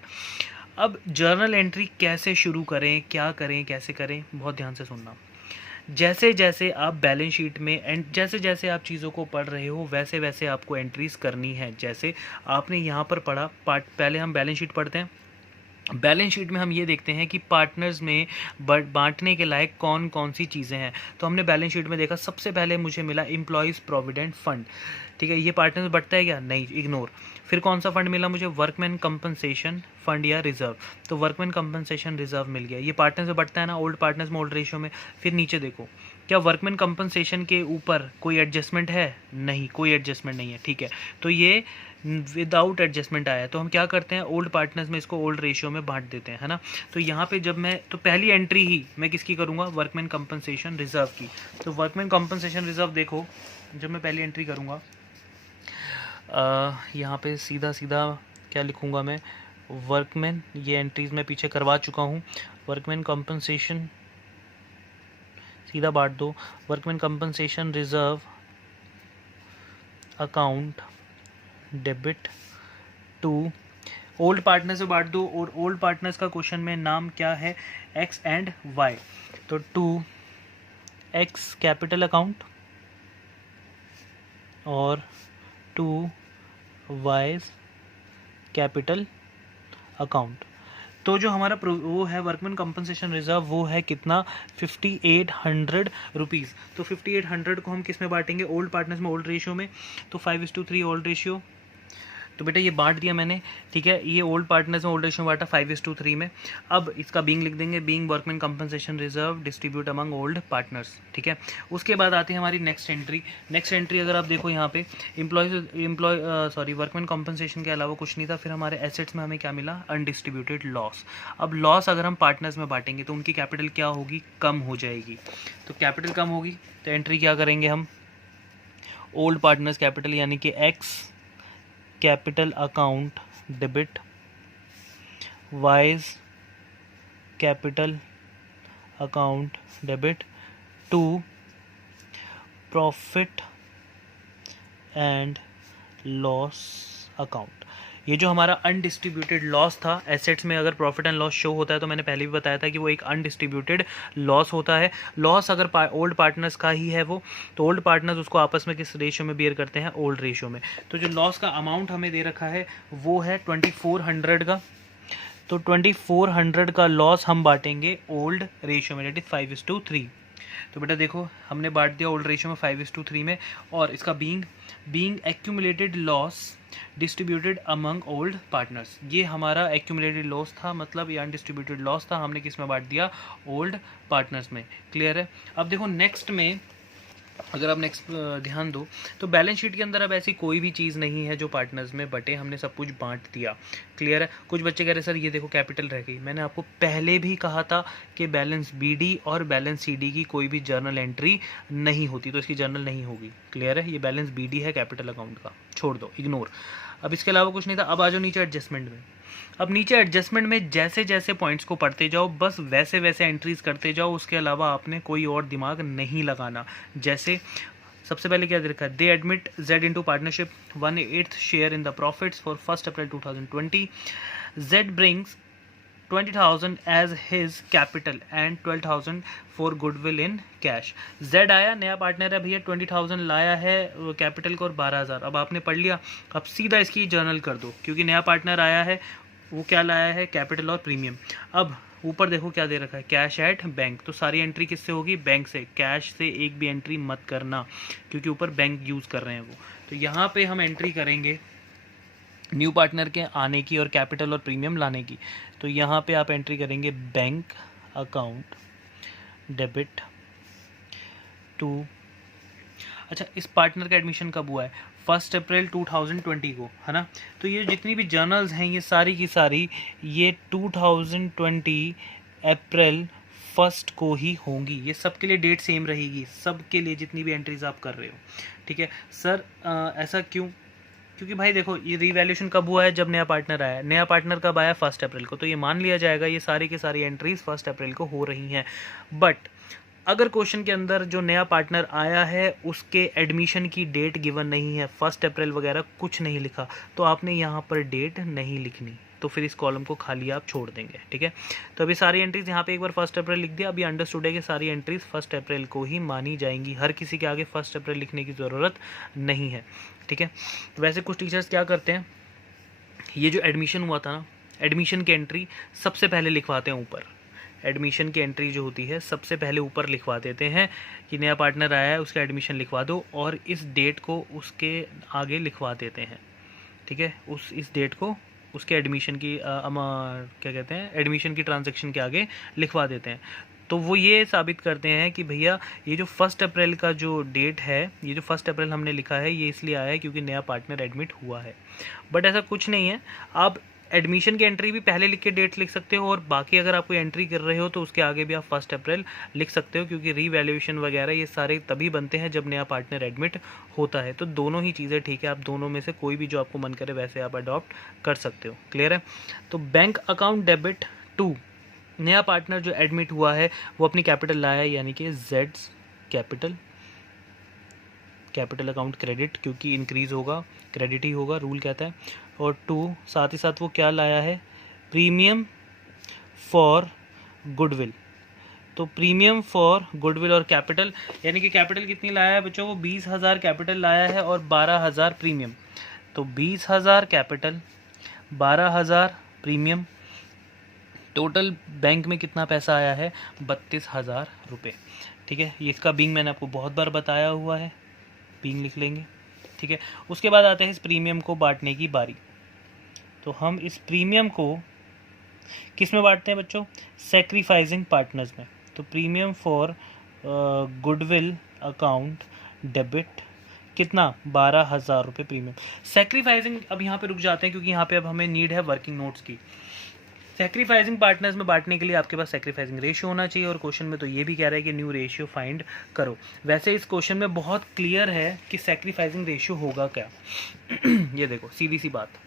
अब जर्नल एंट्री कैसे शुरू करें, क्या करें, कैसे करें, बहुत ध्यान से सुनना। जैसे जैसे आप बैलेंस शीट में एंड जैसे जैसे आप चीज़ों को पढ़ रहे हो वैसे वैसे आपको एंट्रीज करनी है। जैसे आपने यहाँ पर पढ़ा पार्ट, पहले हम बैलेंस शीट पढ़ते हैं। बैलेंस शीट में हम ये देखते हैं कि पार्टनर्स में बांटने के लायक कौन कौन सी चीज़ें हैं। तो हमने बैलेंस शीट में देखा, सबसे पहले मुझे मिला एम्प्लॉयज़ प्रोविडेंट फंड, ठीक है। ये पार्टनर्स में बढ़ता है क्या, नहीं, इग्नोर। फिर कौन सा फंड मिला मुझे, वर्कमैन कंपनसेशन फंड या रिजर्व, तो वर्कमैन कंपनसेशन रिजर्व मिल गया। ये पार्टनर्स में बढ़ता है ना, ओल्ड पार्टनर्स में ओल्ड रेशियो में। फिर नीचे देखो, क्या वर्कमैन कंपनसेशन के ऊपर कोई एडजस्टमेंट है, नहीं, कोई एडजस्टमेंट नहीं है, ठीक है। तो ये विदाउट एडजस्टमेंट आया, तो हम क्या करते हैं, ओल्ड पार्टनर्स में इसको ओल्ड रेशियो में बांट देते हैं, है ना। तो यहाँ पे जब मैं, तो पहली एंट्री ही मैं किसकी करूँगा, वर्कमैन कंपनसेशन रिजर्व की। तो वर्कमैन कंपनसेशन रिजर्व देखो, जब मैं पहली एंट्री करूँगा यहाँ पे सीधा सीधा क्या लिखूँगा मैं, वर्कमैन, ये एंट्रीज मैं पीछे करवा चुका हूँ। वर्कमैन कंपनसेशन सीधा बांट दो, workman compensation reserve account debit to old partner से बांट दो, और ओल्ड पार्टनर्स का क्वेश्चन में नाम क्या है, एक्स एंड वाई। तो टू एक्स कैपिटल अकाउंट और टू वाइज कैपिटल अकाउंट। तो जो हमारा वो है वर्कमैन कंपनसेशन रिजर्व, वो है कितना, 5800 रुपीज़। तो 5800 को हम किस में बांटेंगे, ओल्ड पार्टनर्स में ओल्ड रेशियो में, तो 5:3 ओल्ड रेशियो। तो बेटा ये बांट दिया मैंने, ठीक है। ये ओल्ड पार्टनर्स में ओल्ड रेशियो बांटा 5:3 में। अब इसका बीइंग लिख देंगे, being workman compensation reserve distribute among old partners, ठीक है। उसके बाद आती है हमारी नेक्स्ट एंट्री। नेक्स्ट एंट्री अगर आप देखो यहाँ पे वर्कमैन कंपनसेशन के अलावा कुछ नहीं था। फिर हमारे एसेट्स में हमें क्या मिला, अनडिस्ट्रीब्यूटेड लॉस। अब लॉस अगर हम पार्टनर्स में बांटेंगे तो उनकी कैपिटल क्या होगी, कम हो जाएगी। तो कैपिटल कम होगी तो एंट्री क्या करेंगे हम, ओल्ड पार्टनर्स कैपिटल यानी कि X capital account debit Y's capital account debit to profit and loss account. ये जो हमारा अनडिस्ट्रीब्यूटेड लॉस था, एसेट्स में अगर प्रॉफिट एंड लॉस शो होता है तो मैंने पहले भी बताया था कि वो एक अनडिस्ट्रीब्यूटेड लॉस होता है। लॉस अगर ओल्ड पार्टनर्स का ही है वो, तो ओल्ड पार्टनर्स उसको आपस में किस रेशियो में बियर करते हैं, ओल्ड रेशियो में। तो जो लॉस का अमाउंट हमें दे रखा है वो है 2400 का। तो 2400 का लॉस हम बांटेंगे ओल्ड रेशियो में, डेट इज 5:3। तो बेटा देखो हमने बांट दिया ओल्ड रेशियो में 5:3 में, और इसका being accumulated loss distributed among old partners. ये हमारा एक्यूमुलेटेड लॉस था, मतलब ये अनडिस्ट्रीब्यूटेड लॉस था, हमने किस में बांट दिया, ओल्ड पार्टनर्स में। क्लियर है। अब देखो नेक्स्ट में अगर आप नेक्स्ट ध्यान दो तो बैलेंस शीट के अंदर अब ऐसी कोई भी चीज़ नहीं है जो पार्टनर्स में बटे, हमने सब कुछ बांट दिया। क्लियर है। कुछ बच्चे कह रहे सर ये देखो कैपिटल रह गई। मैंने आपको पहले भी कहा था कि बैलेंस बीडी और बैलेंस सीडी की कोई भी जर्नल एंट्री नहीं होती, तो इसकी जर्नल नहीं होगी। क्लियर है। ये बैलेंस बीडी है कैपिटल अकाउंट का, छोड़ दो, इग्नोर। अब इसके अलावा कुछ नहीं था। अब आ जाओ नीचे एडजस्टमेंट में। अब नीचे एडजस्टमेंट में जैसे जैसे पॉइंट्स को पढ़ते जाओ बस वैसे वैसे एंट्रीज करते जाओ, उसके अलावा आपने कोई और दिमाग नहीं लगाना। जैसे सबसे पहले क्या दे रखा है, they admit Z into partnership 1/8 share in the profits for 1 April 2020। Z brings 20,000 as his capital and 12,000 for goodwill in cash. Z आया, नया पार्टनर है भैया, 20,000 लाया है कैपिटल को और 12,000। अब आपने पढ़ लिया, अब सीधा इसकी जर्नल कर दो, क्योंकि नया पार्टनर आया है, वो क्या लाया है, कैपिटल और प्रीमियम। अब ऊपर देखो क्या दे रखा है, कैश एट बैंक। तो सारी एंट्री किससे होगी, बैंक से। कैश से एक भी एंट्री मत करना, क्योंकि ऊपर बैंक यूज़ कर रहे हैं वो। तो यहाँ पे हम एंट्री करेंगे न्यू पार्टनर के आने की और कैपिटल और प्रीमियम लाने की। तो यहाँ पे आप एंट्री करेंगे बैंक अकाउंट डेबिट टू, अच्छा इस पार्टनर का एडमिशन कब हुआ है, 1 अप्रैल 2020 को, है ना। तो ये जितनी भी जर्नल्स हैं ये सारी की सारी ये 2020 अप्रैल 1 को ही होंगी। ये सब के लिए डेट सेम रहेगी, सब के लिए जितनी भी एंट्रीज आप कर रहे हो, ठीक है। सर ऐसा क्यों, क्योंकि भाई देखो ये रीवैल्यूएशन कब हुआ है, जब नया पार्टनर आया। नया पार्टनर कब आया, 1 अप्रैल को। तो ये मान लिया जाएगा ये सारी की सारी एंट्रीज 1 अप्रैल को हो रही हैं। बट अगर क्वेश्चन के अंदर जो नया पार्टनर आया है उसके एडमिशन की डेट गिवन नहीं है, 1 अप्रैल वगैरह कुछ नहीं लिखा, तो आपने यहाँ पर डेट नहीं लिखनी, तो फिर इस कॉलम को खाली आप छोड़ देंगे, ठीक है। तो अभी सारी एंट्रीज यहाँ पे एक बार 1 अप्रैल लिख दिया। अभी अंडरस्टूड है कि सारी एंट्रीज 1 अप्रैल को ही मानी जाएंगी, हर किसी के आगे 1 अप्रैल लिखने की ज़रूरत नहीं है, ठीक है। वैसे कुछ टीचर्स क्या करते हैं, ये जो एडमिशन हुआ था ना, एडमिशन की एंट्री सबसे पहले लिखवाते हैं ऊपर। एडमिशन की एंट्री जो होती है सबसे पहले ऊपर लिखवा देते हैं कि नया पार्टनर आया है उसका एडमिशन लिखवा दो, और इस डेट को उसके आगे लिखवा देते हैं, ठीक है। इस डेट को उसके एडमिशन की क्या कहते हैं, एडमिशन की ट्रांजैक्शन के आगे लिखवा देते हैं। तो वो ये साबित करते हैं कि भैया ये जो 1 अप्रैल का जो डेट है, ये जो 1 अप्रैल हमने लिखा है ये इसलिए आया है क्योंकि नया पार्टनर एडमिट हुआ है। बट ऐसा कुछ नहीं है, आप एडमिशन की एंट्री भी पहले लिख के डेट लिख सकते हो, और बाकी अगर आप कोई एंट्री कर रहे हो तो उसके आगे भी आप 1 अप्रैल लिख सकते हो, क्योंकि रीवैल्यूएशन वगैरह ये सारे तभी बनते हैं जब नया पार्टनर एडमिट होता है। तो दोनों ही चीज़ें ठीक है, आप दोनों में से कोई भी जो आपको मन करे वैसे आप अडॉप्ट कर सकते हो। क्लियर है। तो बैंक अकाउंट डेबिट टू, नया पार्टनर जो एडमिट हुआ है वो अपनी कैपिटल लाया है, यानी कि जेड्स कैपिटल अकाउंट क्रेडिट, क्योंकि इंक्रीज़ होगा क्रेडिट ही होगा, रूल कहता है। और टू साथ ही साथ वो क्या लाया है, प्रीमियम फॉर गुडविल। तो प्रीमियम फॉर गुडविल और कैपिटल, यानी कि कैपिटल कितनी लाया है बच्चों, वो 20,000 कैपिटल लाया है और 12,000 प्रीमियम। तो 20,000 कैपिटल 12,000 प्रीमियम, टोटल बैंक में कितना पैसा आया है, 32,000 रुपये, ठीक है। ये इसका बीइंग मैंने आपको बहुत बार बताया हुआ है, बीइंग लिख लेंगे, ठीक है। उसके बाद आते हैं इस प्रीमियम को बांटने की बारी। तो हम इस प्रीमियम को किस में बांटते हैं बच्चों? सेक्रीफाइसिंग पार्टनर्स में। तो premium for goodwill account debit कितना? 12,000 रुपये प्रीमियम। सेक्रीफाइसिंग, अब यहाँ पे रुक जाते हैं क्योंकि यहाँ पे अब हमें नीड है वर्किंग नोट्स की। सेक्रीफाइसिंग पार्टनर्स में बांटने के लिए आपके पास सेक्रीफाइसिंग रेशियो होना चाहिए, और क्वेश्चन में तो ये भी कह रहा है कि न्यू रेशियो फाइंड करो। वैसे इस क्वेश्चन में बहुत क्लियर है कि सेक्रीफाइसिंग रेशियो होगा क्या। ये देखो सीधी सी बात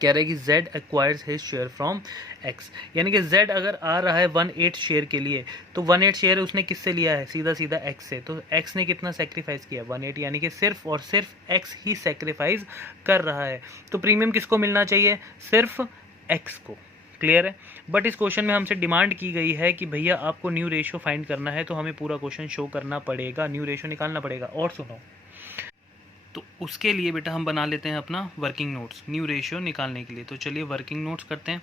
कह रहा है कि Z acquires his share from X, यानी कि Z अगर आ रहा है 1/8 शेयर के लिए, तो 1/8 शेयर उसने किससे लिया है? सीधा सीधा X से। तो X ने कितना सेक्रीफाइस किया? 1/8, यानी कि सिर्फ और सिर्फ X ही सेक्रीफाइस कर रहा है। तो प्रीमियम किसको मिलना चाहिए? सिर्फ X को। क्लियर है? बट इस क्वेश्चन में हमसे डिमांड की गई है कि भैया आपको न्यू रेशियो फाइंड करना है, तो हमें पूरा क्वेश्चन शो करना पड़ेगा, न्यू रेशियो निकालना पड़ेगा। और सुनो, तो उसके लिए बेटा हम बना लेते हैं अपना वर्किंग नोट्स न्यू रेशियो निकालने के लिए। तो चलिए वर्किंग नोट्स करते हैं।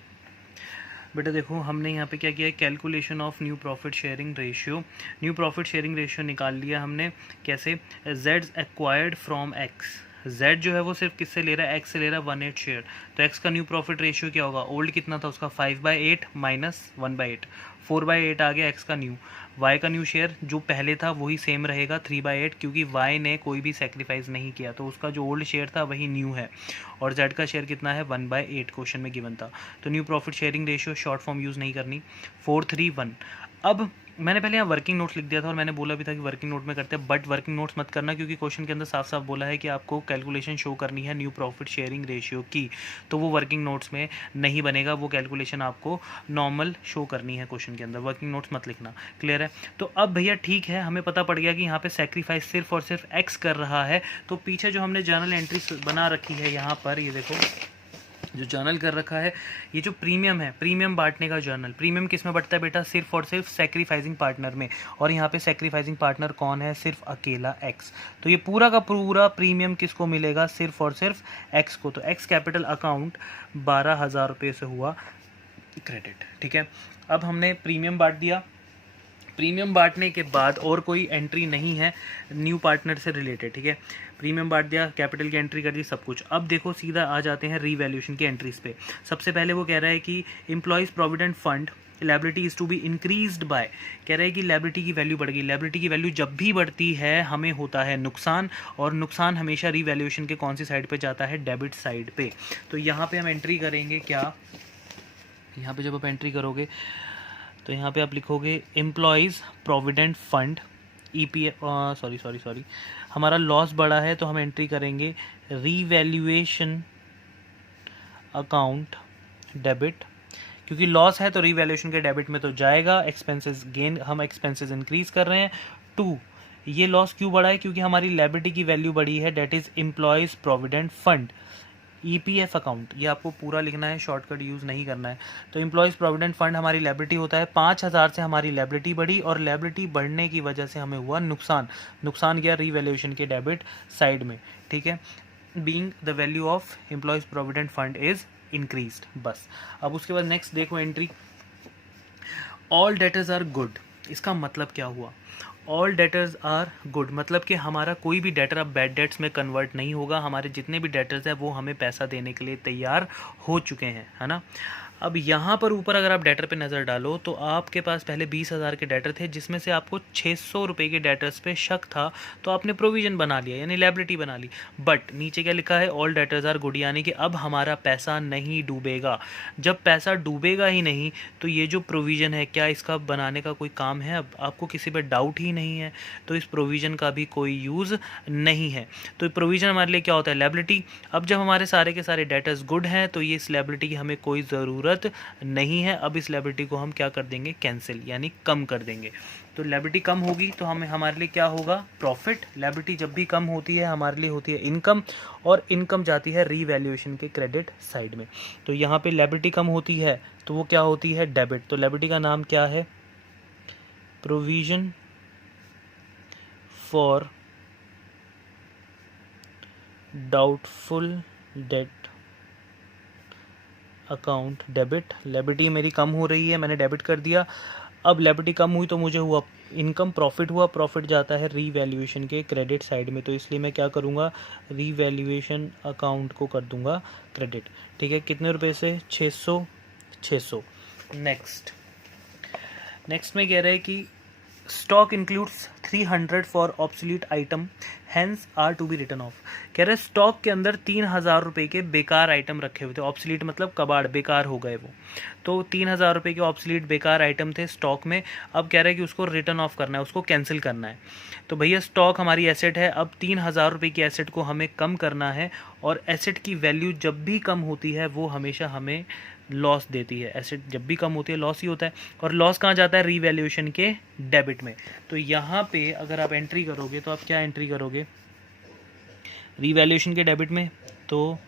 बेटा देखो हमने यहाँ पे क्या किया है, calculation of new profit sharing ratio. New profit sharing ratio निकाल लिया हमने। कैसे? Z acquired from X। Z जो है वो सिर्फ किससे ले रहा है? X से ले रहा है 1/8 शेयर। तो X का न्यू प्रॉफिट रेशियो क्या होगा? ओल्ड कितना था उसका? 5/8 माइनस 1/8, 4/8 आ गया X का न्यू। Y का न्यू शेयर जो पहले था वही सेम रहेगा 3/8, क्योंकि Y ने कोई भी सेक्रीफाइस नहीं किया, तो उसका जो ओल्ड शेयर था वही न्यू है। और Z का शेयर कितना है? 1/8 क्वेश्चन में गिवन था। तो new profit sharing ratio short form use नहीं करनी, 431। अब मैंने पहले यहाँ वर्किंग नोट्स लिख दिया था और मैंने बोला भी था कि वर्किंग नोट में करते हैं, बट वर्किंग नोट्स मत करना क्योंकि क्वेश्चन के अंदर साफ साफ बोला है कि आपको कैलकुलेशन शो करनी है न्यू प्रॉफिट शेयरिंग रेशियो की। तो वो वर्किंग नोट्स में नहीं बनेगा, वो कैलकुलेशन आपको नॉर्मल शो करनी है क्वेश्चन के अंदर, वर्किंग नोट्स मत लिखना। क्लियर है? तो अब भैया ठीक है, हमें पता पड़ गया कि यहाँ पे सेक्रीफाइस सिर्फ और सिर्फ X कर रहा है। तो पीछे जो हमने जर्नल एंट्री बना रखी है यहाँ पर, ये देखो जो जर्नल कर रखा है, ये जो प्रीमियम है, प्रीमियम बांटने का जर्नल। प्रीमियम किस में बढ़ता है बेटा? सिर्फ और सिर्फ सेक्रीफाइसिंग पार्टनर में। और यहाँ पे सेक्रीफाइसिंग पार्टनर कौन है? सिर्फ अकेला X। तो ये पूरा का पूरा प्रीमियम किसको मिलेगा? सिर्फ और सिर्फ X को। तो X कैपिटल अकाउंट 12,000 रुपये से हुआ क्रेडिट। ठीक है, अब हमने प्रीमियम बांट दिया। प्रीमियम बांटने के बाद और कोई एंट्री नहीं है न्यू पार्टनर से रिलेटेड। ठीक है, प्रीमियम बांट दिया, कैपिटल की एंट्री कर दी, सब कुछ। अब देखो सीधा आ जाते हैं रीवैल्यूएशन की एंट्रीज पे। सबसे पहले वो कह रहा है कि employees provident fund liability is to be increased by, कह रहा है कि लायबिलिटी की वैल्यू बढ़ गई। लायबिलिटी की वैल्यू जब भी बढ़ती है हमें होता है नुकसान, और नुकसान हमेशा रीवैल्यूएशन के कौन सी साइड पे जाता है? डेबिट साइड पे। तो यहाँ पे हम एंट्री करेंगे क्या? यहाँ पे जब आप एंट्री करोगे तो यहाँ पे आप लिखोगे employees provident fund EPF, sorry हमारा लॉस बढ़ा है तो हम एंट्री करेंगे रीवैल्यूएशन अकाउंट डेबिट, क्योंकि लॉस है तो रीवैल्यूएशन के डेबिट में तो जाएगा। एक्सपेंसेस गेन, हम एक्सपेंसेस इंक्रीज कर रहे हैं। 2, ये लॉस क्यों बढ़ा है? क्योंकि हमारी लायबिलिटी की वैल्यू बढ़ी है, that is employees provident fund EPF account. ये आपको पूरा लिखना है, शॉर्टकट यूज़ नहीं करना है। तो एम्प्लॉयज़ प्रोविडेंट फंड हमारी लायबिलिटी होता है, 5,000 से हमारी लायबिलिटी बढ़ी, और लायबिलिटी बढ़ने की वजह से हमें हुआ नुकसान। नुकसान गया रीवैल्यूएशन के डेबिट साइड में। ठीक है, being the value of employees provident fund is increased. बस अब उसके बाद नेक्स्ट देखो entry, all debtors are good. इसका मतलब क्या हुआ? ऑल डेटर्स आर गुड मतलब कि हमारा कोई भी डेटर अब बैड डेट्स में कन्वर्ट नहीं होगा। हमारे जितने भी डेटर्स हैं वो हमें पैसा देने के लिए तैयार हो चुके हैं, है ना। अब यहाँ पर ऊपर अगर आप डेटर पे नज़र डालो तो आपके पास पहले 20,000 के डेटर थे, जिसमें से आपको 600 रुपये के डेटर्स पे शक था, तो आपने प्रोविज़न बना लिया, यानी लायबिलिटी बना ली। बट नीचे क्या लिखा है? ऑल डेटर्स आर गुड, यानी कि अब हमारा पैसा नहीं डूबेगा। जब पैसा डूबेगा ही नहीं तो ये जो प्रोविज़न है, क्या इसका बनाने का कोई काम है? अब आपको किसी पर डाउट ही नहीं है तो इस प्रोविज़न का भी कोई यूज़ नहीं है। तो प्रोविज़न हमारे लिए क्या होता है? लायबिलिटी। अब जब हमारे सारे के सारे डेटर्स गुड हैं तो ये इस लायबिलिटी की हमें कोई ज़रूरत नहीं है। अब इस लायबिलिटी को हम क्या कर देंगे? कैंसिल, यानी कम कर देंगे। तो लायबिलिटी कम होगी तो हमें हमारे लिए क्या होगा? प्रॉफिट। लायबिलिटी जब भी कम होती है हमारे लिए होती है इनकम, और इनकम जाती है रीवैल्यूएशन के क्रेडिट साइड में। तो यहाँ पे लायबिलिटी कम होती है तो वो क्या होती है? डेबिट। तो लायबिलिटी का नाम क्या है? Provision for doubtful debt account debit. Liability मेरी कम हो रही है, मैंने डेबिट कर दिया। अब लायबिलिटी कम हुई तो मुझे हुआ इनकम, प्रॉफिट हुआ, प्रॉफिट जाता है रीवैल्यूएशन के क्रेडिट साइड में, तो इसलिए मैं क्या करूँगा, रीवैल्यूएशन अकाउंट को कर दूंगा क्रेडिट। ठीक है, कितने रुपए से, 600। नेक्स्ट में कह रहा है कि stock includes 300 for obsolete item hence are to be written off. कह रहे स्टॉक के अंदर 3000 रुपये के बेकार आइटम रखे हुए थे। ऑब्सोलीट मतलब कबाड़, बेकार हो गए वो, तो 3000 रुपये के ऑब्सोलीट बेकार आइटम थे स्टॉक में। अब कह रहे हैं कि उसको रिटर्न ऑफ करना है, उसको कैंसिल करना है। तो भैया स्टॉक हमारी एसेट है, अब 3000 रुपये की एसेट को हमें कम करना है, और एसेट की वैल्यू जब भी कम होती है वो हमेशा हमें लॉस देती है। एसेट जब भी कम होती है लॉस ही होता है, और लॉस कहाँ जाता है, रीवैल्यूएशन के डेबिट में। तो यहाँ पे अगर आप एंट्री करोगे तो आप क्या एंट्री करोगे, रीवैल्यूएशन के डेबिट में, तो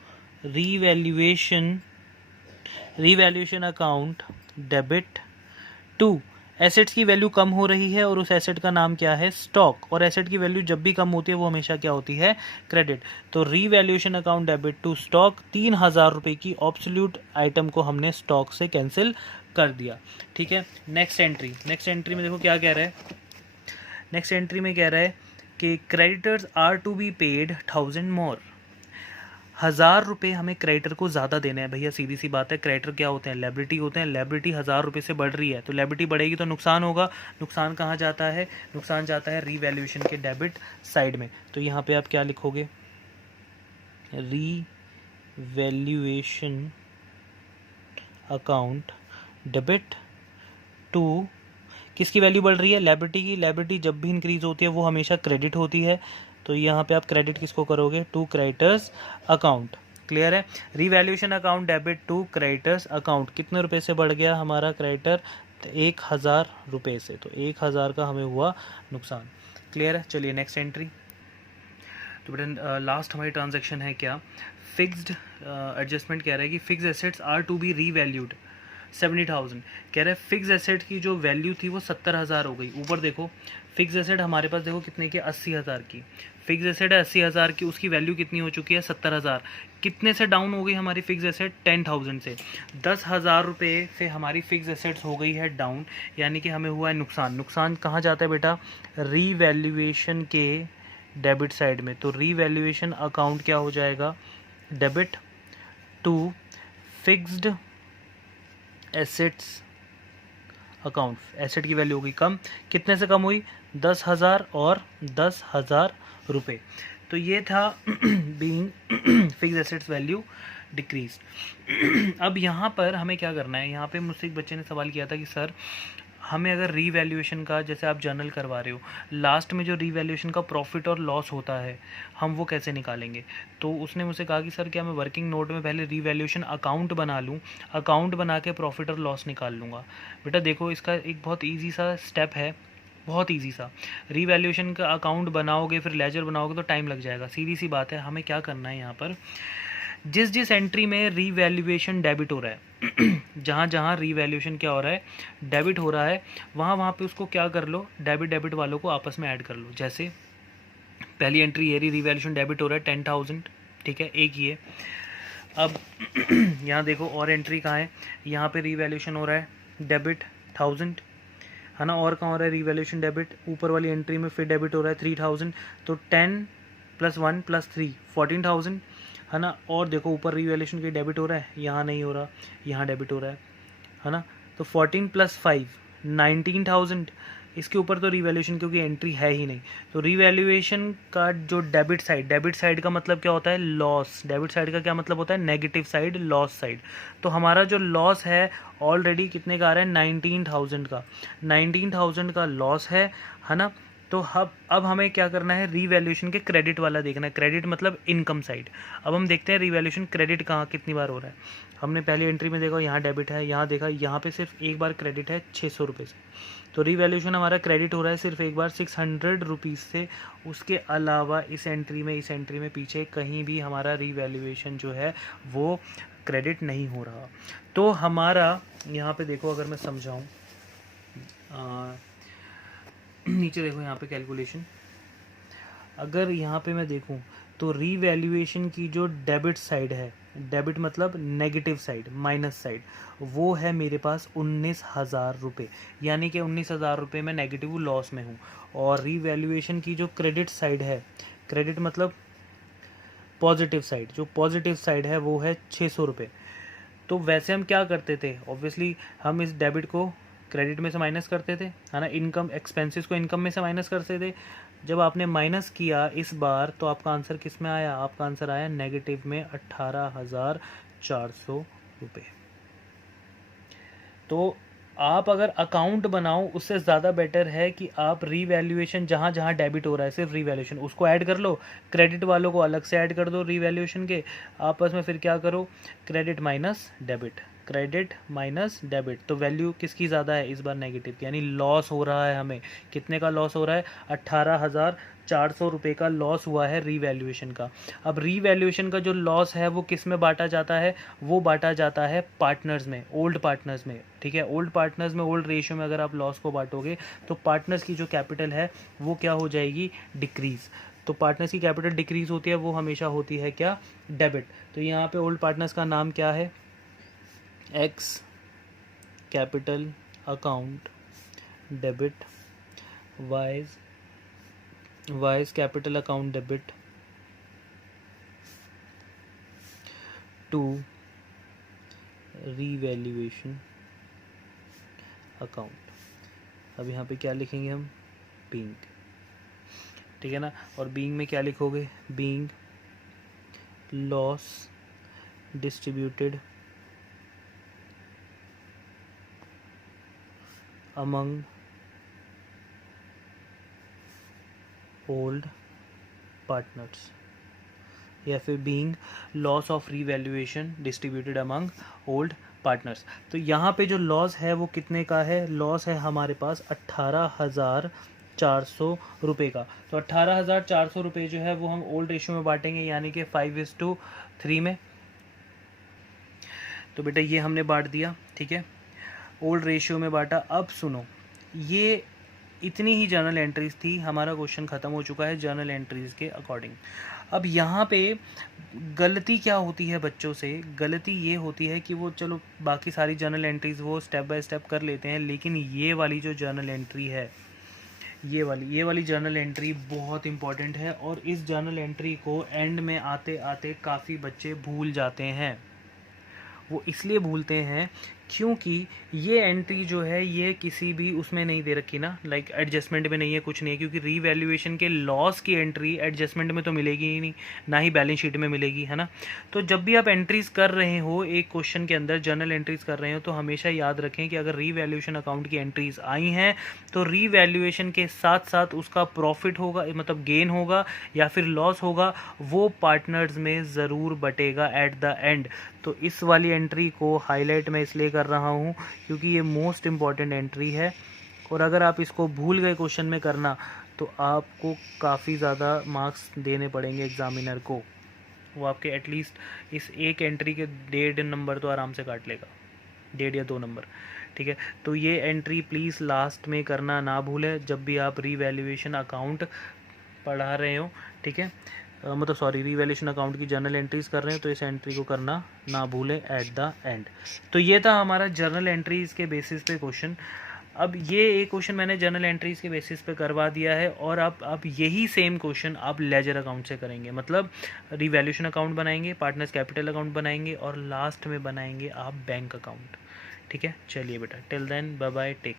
revaluation account debit to, assets की वैल्यू कम हो रही है और उस एसेट का नाम क्या है, स्टॉक, और एसेट की वैल्यू जब भी कम होती है वो हमेशा क्या होती है, क्रेडिट। तो revaluation account debit to stock, 3000 रुपये की ऑब्सोल्यूट आइटम को हमने स्टॉक से कैंसिल कर दिया। ठीक है, नेक्स्ट एंट्री में देखो क्या कह रहा है। नेक्स्ट एंट्री में कह रहा है कि creditors are to be paid 1000 more. 1000 रुपये हमें क्रेडिटर को ज़्यादा देना है। भैया सीधी सी बात है, क्रेडिटर क्या होते हैं, लायबिलिटी होते हैं। लायबिलिटी 1000 रुपये से बढ़ रही है, तो लायबिलिटी बढ़ेगी तो नुकसान होगा। नुकसान कहाँ जाता है, नुकसान जाता है रीवैल्यूएशन के डेबिट साइड में। तो यहाँ पे आप क्या लिखोगे, रीवैल्यूएशन अकाउंट डेबिट टू, किसकी वैल्यू बढ़ रही है, लायबिलिटी की। लायबिलिटी जब भी इंक्रीज होती है वो हमेशा क्रेडिट होती है, तो यहाँ पे आप क्रेडिट किसको करोगे, टू क्रेडिटर्स अकाउंट। क्लियर है, revaluation account debit to creditors account. कितने रुपए से बढ़ गया हमारा क्रेडिटर, 1000 रुपये से, तो 1000 का हमें हुआ नुकसान। क्लियर है, चलिए नेक्स्ट एंट्री। तो बेटा लास्ट हमारी ट्रांजेक्शन है क्या, फिक्स्ड एडजस्टमेंट। कह रहा है कि fix assets are to be revalued 70,000। कह रहे हैं फिक्स एसेट की जो वैल्यू थी वो 70,000 हो गई। ऊपर देखो फिक्स एसेट हमारे पास देखो कितने की, 80,000 की। फिक्स एसेट है 80,000 की, उसकी वैल्यू कितनी हो चुकी है, 70,000। कितने से डाउन हो गई हमारी फिक्स एसेट, 10,000 से। 10,000 रुपये से हमारी फिक्स एसेट्स हो गई है डाउन, यानी कि हमें हुआ है नुकसान। नुकसान कहाँ जाता है बेटा, रीवैल्यूएशन के डेबिट साइड में। तो रीवैल्यूएशन अकाउंट क्या हो जाएगा, debit to fixed assets account. Asset की वैल्यू होगी कम, कितने से कम हुई, 10,000 और 10,000 रुपये। तो ये था being fix assets value decrease. अब यहाँ पर हमें क्या करना है, यहाँ पे मुझसे एक बच्चे ने सवाल किया था कि सर हमें अगर रीवैल्यूएशन का, जैसे आप जर्नल करवा रहे हो, लास्ट में जो रीवैल्यूएशन का प्रॉफिट और लॉस होता है हम वो कैसे निकालेंगे। तो उसने मुझसे कहा कि सर क्या मैं वर्किंग नोट में पहले रीवैल्यूएशन अकाउंट बना लूँ, अकाउंट बना के प्रॉफिट और लॉस निकाल लूँगा। बेटा देखो इसका एक बहुत ईजी सा स्टेप है, बहुत ईजी सा। रीवैल्यूएशन का अकाउंट बनाओगे फिर लेजर बनाओगे तो टाइम लग जाएगा। सीधी सी बात है, हमें क्या करना है यहाँ पर, जिस एंट्री में रीवैल्यूएशन डेबिट हो रहा है जहाँ जहाँ रीवैल्यूएशन क्या हो रहा है, डेबिट हो रहा है, वहाँ पे उसको क्या कर लो, डेबिट वालों को आपस में ऐड कर लो। जैसे पहली एंट्री ये रीवैल्यूएशन डेबिट हो रहा है 10,000, ठीक है, एक ये। अब यहाँ देखो और एंट्री कहाँ है, यहाँ पे रीवैल्यूएशन हो रहा है डेबिट 1000, है ना, और कहाँ हो रहा है रीवैल्यूएशन डेबिट, ऊपर वाली एंट्री में फिर डेबिट हो रहा है 3000। तो 10 + 1 + 3 14,000, है ना। और देखो ऊपर रीवैल्यूएशन की डेबिट हो रहा है, यहाँ नहीं हो रहा, यहाँ डेबिट हो रहा है ना। तो 14 + 5 19,000। इसके ऊपर तो रीवैल्यूएशन क्योंकि एंट्री है ही नहीं, तो रीवैल्यूएशन का जो डेबिट साइड का मतलब क्या होता है, लॉस। डेबिट साइड का क्या मतलब होता है, नेगेटिव साइड, लॉस साइड। तो हमारा जो लॉस है ऑलरेडी कितने का आ रहा है, 19,000 का। 19,000 का लॉस है ना। तो अब हमें क्या करना है, रीवैल्यूएशन के क्रेडिट वाला देखना है। क्रेडिट मतलब इनकम साइड। अब हम देखते हैं रीवैल्यूएशन क्रेडिट कहाँ कितनी बार हो रहा है। हमने पहली एंट्री में देखा यहाँ डेबिट है, यहाँ देखा यहाँ पे सिर्फ एक बार क्रेडिट है 600 रुपये से। तो रीवैल्यूएशन हमारा क्रेडिट हो रहा है सिर्फ एक बार 600 रुपीज़ से। उसके अलावा इस एंट्री में पीछे कहीं भी हमारा रीवैल्यूएशन जो है वो क्रेडिट नहीं हो रहा। तो हमारा यहाँ पे देखो, अगर मैं समझाऊँ, नीचे देखो यहाँ पे कैलकुलेशन, अगर यहाँ पे मैं देखूँ तो रीवैल्यूएशन की जो डेबिट साइड है डेबिट मतलब नेगेटिव साइड, माइनस साइड, वो है मेरे पास 19,000 रुपये, यानी कि 19,000 रुपये में नेगेटिव लॉस में हूँ। और रीवैल्यूएशन की जो क्रेडिट साइड है, क्रेडिट मतलब पॉजिटिव साइड, जो पॉजिटिव साइड है वो है 600 रुपये। तो वैसे हम क्या करते थे, ऑब्वियसली हम इस डेबिट को क्रेडिट में से माइनस करते थे, है ना, इनकम एक्सपेंसेस को इनकम में से माइनस करते थे। जब आपने माइनस किया इस बार, तो आपका आंसर किस में आया, आपका आंसर आया नेगेटिव में 18,400 रुपये। तो आप अगर अकाउंट बनाओ, उससे ज़्यादा बेटर है कि आप रीवैल्यूएशन जहाँ जहाँ डेबिट हो रहा है सिर्फ रीवैल्यूएशन उसको ऐड कर लो, क्रेडिट वालों को अलग से ऐड कर दो रीवैल्यूएशन के, आपस में फिर क्या करो, credit minus debit, credit minus debit. तो वैल्यू किसकी ज़्यादा है इस बार, नेगेटिव की, यानी लॉस हो रहा है हमें। कितने का लॉस हो रहा है, 18,400 रुपये का लॉस हुआ है रीवैल्यूएशन का। अब रीवैल्यूएशन का जो लॉस है वो किस में बांटा जाता है, वो बांटा जाता है पार्टनर्स में, ओल्ड पार्टनर्स में, ठीक है। ओल्ड पार्टनर्स में, ओल्ड रेशियो में अगर आप लॉस को बांटोगे तो पार्टनर्स की जो कैपिटल है वो क्या हो जाएगी, डिक्रीज़। तो पार्टनर्स की कैपिटल डिक्रीज़ होती है, वो हमेशा होती है क्या, डेबिट। तो यहाँ पे ओल्ड पार्टनर्स का नाम क्या है, X capital account debit, Y's capital account debit to revaluation account. अब यहाँ पे क्या लिखेंगे हम, बीइंग, ठीक है ना। और बीइंग में क्या लिखोगे, being loss distributed among old partners, या फिर being loss of revaluation distributed among old partners. तो यहाँ पे जो लॉस है वो कितने का है, लॉस है हमारे पास 18,400 रुपये का। तो 18,400 रुपये जो है वो हम ओल्ड रेशियो में बांटेंगे, यानी कि 5:3 में। तो बेटा ये हमने बांट दिया, ठीक है, ओल्ड रेशियो में बांटा। अब सुनो, ये इतनी ही जर्नल एंट्रीज थी, हमारा क्वेश्चन ख़त्म हो चुका है जर्नल एंट्रीज के अकॉर्डिंग। अब यहाँ पे गलती क्या होती है बच्चों से, गलती ये होती है कि वो चलो बाकी सारी जर्नल एंट्रीज वो स्टेप बाय स्टेप कर लेते हैं, लेकिन ये वाली जो जर्नल एंट्री है, ये वाली जर्नल एंट्री बहुत इंपॉर्टेंट है। और इस जर्नल एंट्री को एंड में आते आते काफ़ी बच्चे भूल जाते हैं। वो इसलिए भूलते हैं क्योंकि ये एंट्री जो है ये किसी भी उसमें नहीं दे रखी ना, लाइक एडजस्टमेंट में नहीं है, कुछ नहीं है, क्योंकि रीवैल्यूएशन के लॉस की एंट्री एडजस्टमेंट में तो मिलेगी ही नहीं, ना ही बैलेंस शीट में मिलेगी, है ना। तो जब भी आप एंट्रीज कर रहे हो एक क्वेश्चन के अंदर, जर्नल एंट्रीज कर रहे हो, तो हमेशा याद रखें कि अगर रीवैल्यूएशन अकाउंट की एंट्रीज आई हैं तो रीवैल्यूएशन के साथ साथ उसका प्रॉफिट होगा, मतलब गेन होगा या फिर लॉस होगा, वो पार्टनर्स में ज़रूर बटेगा एट द एंड। तो इस वाली एंट्री को हाईलाइट मैं इसलिए कर रहा हूँ क्योंकि ये मोस्ट इम्पॉर्टेंट एंट्री है, और अगर आप इसको भूल गए क्वेश्चन में करना तो आपको काफ़ी ज़्यादा मार्क्स देने पड़ेंगे एग्जामिनर को। वो आपके एटलीस्ट इस एक एंट्री के 1.5 नंबर तो आराम से काट लेगा, 1.5 या 2 नंबर, ठीक है। तो ये एंट्री प्लीज़ लास्ट में करना ना भूलें जब भी आप रीवैल्यूएशन अकाउंट पढ़ा रहे हो, ठीक है, मतलब सॉरी रीवैल्यूएशन अकाउंट की जर्नल एंट्रीज कर रहे हैं, तो इस एंट्री को करना ना भूलें एट द एंड। तो ये था हमारा जर्नल एंट्रीज के बेसिस पे क्वेश्चन। अब ये एक क्वेश्चन मैंने जर्नल एंट्रीज के बेसिस पे करवा दिया है, और अब यही सेम क्वेश्चन आप लेजर अकाउंट से करेंगे, मतलब रीवैल्यूएशन अकाउंट बनाएंगे, पार्टनर्स कैपिटल अकाउंट बनाएंगे, और लास्ट में बनाएंगे आप बैंक अकाउंट, ठीक है। चलिए बेटा, till then bye bye, take.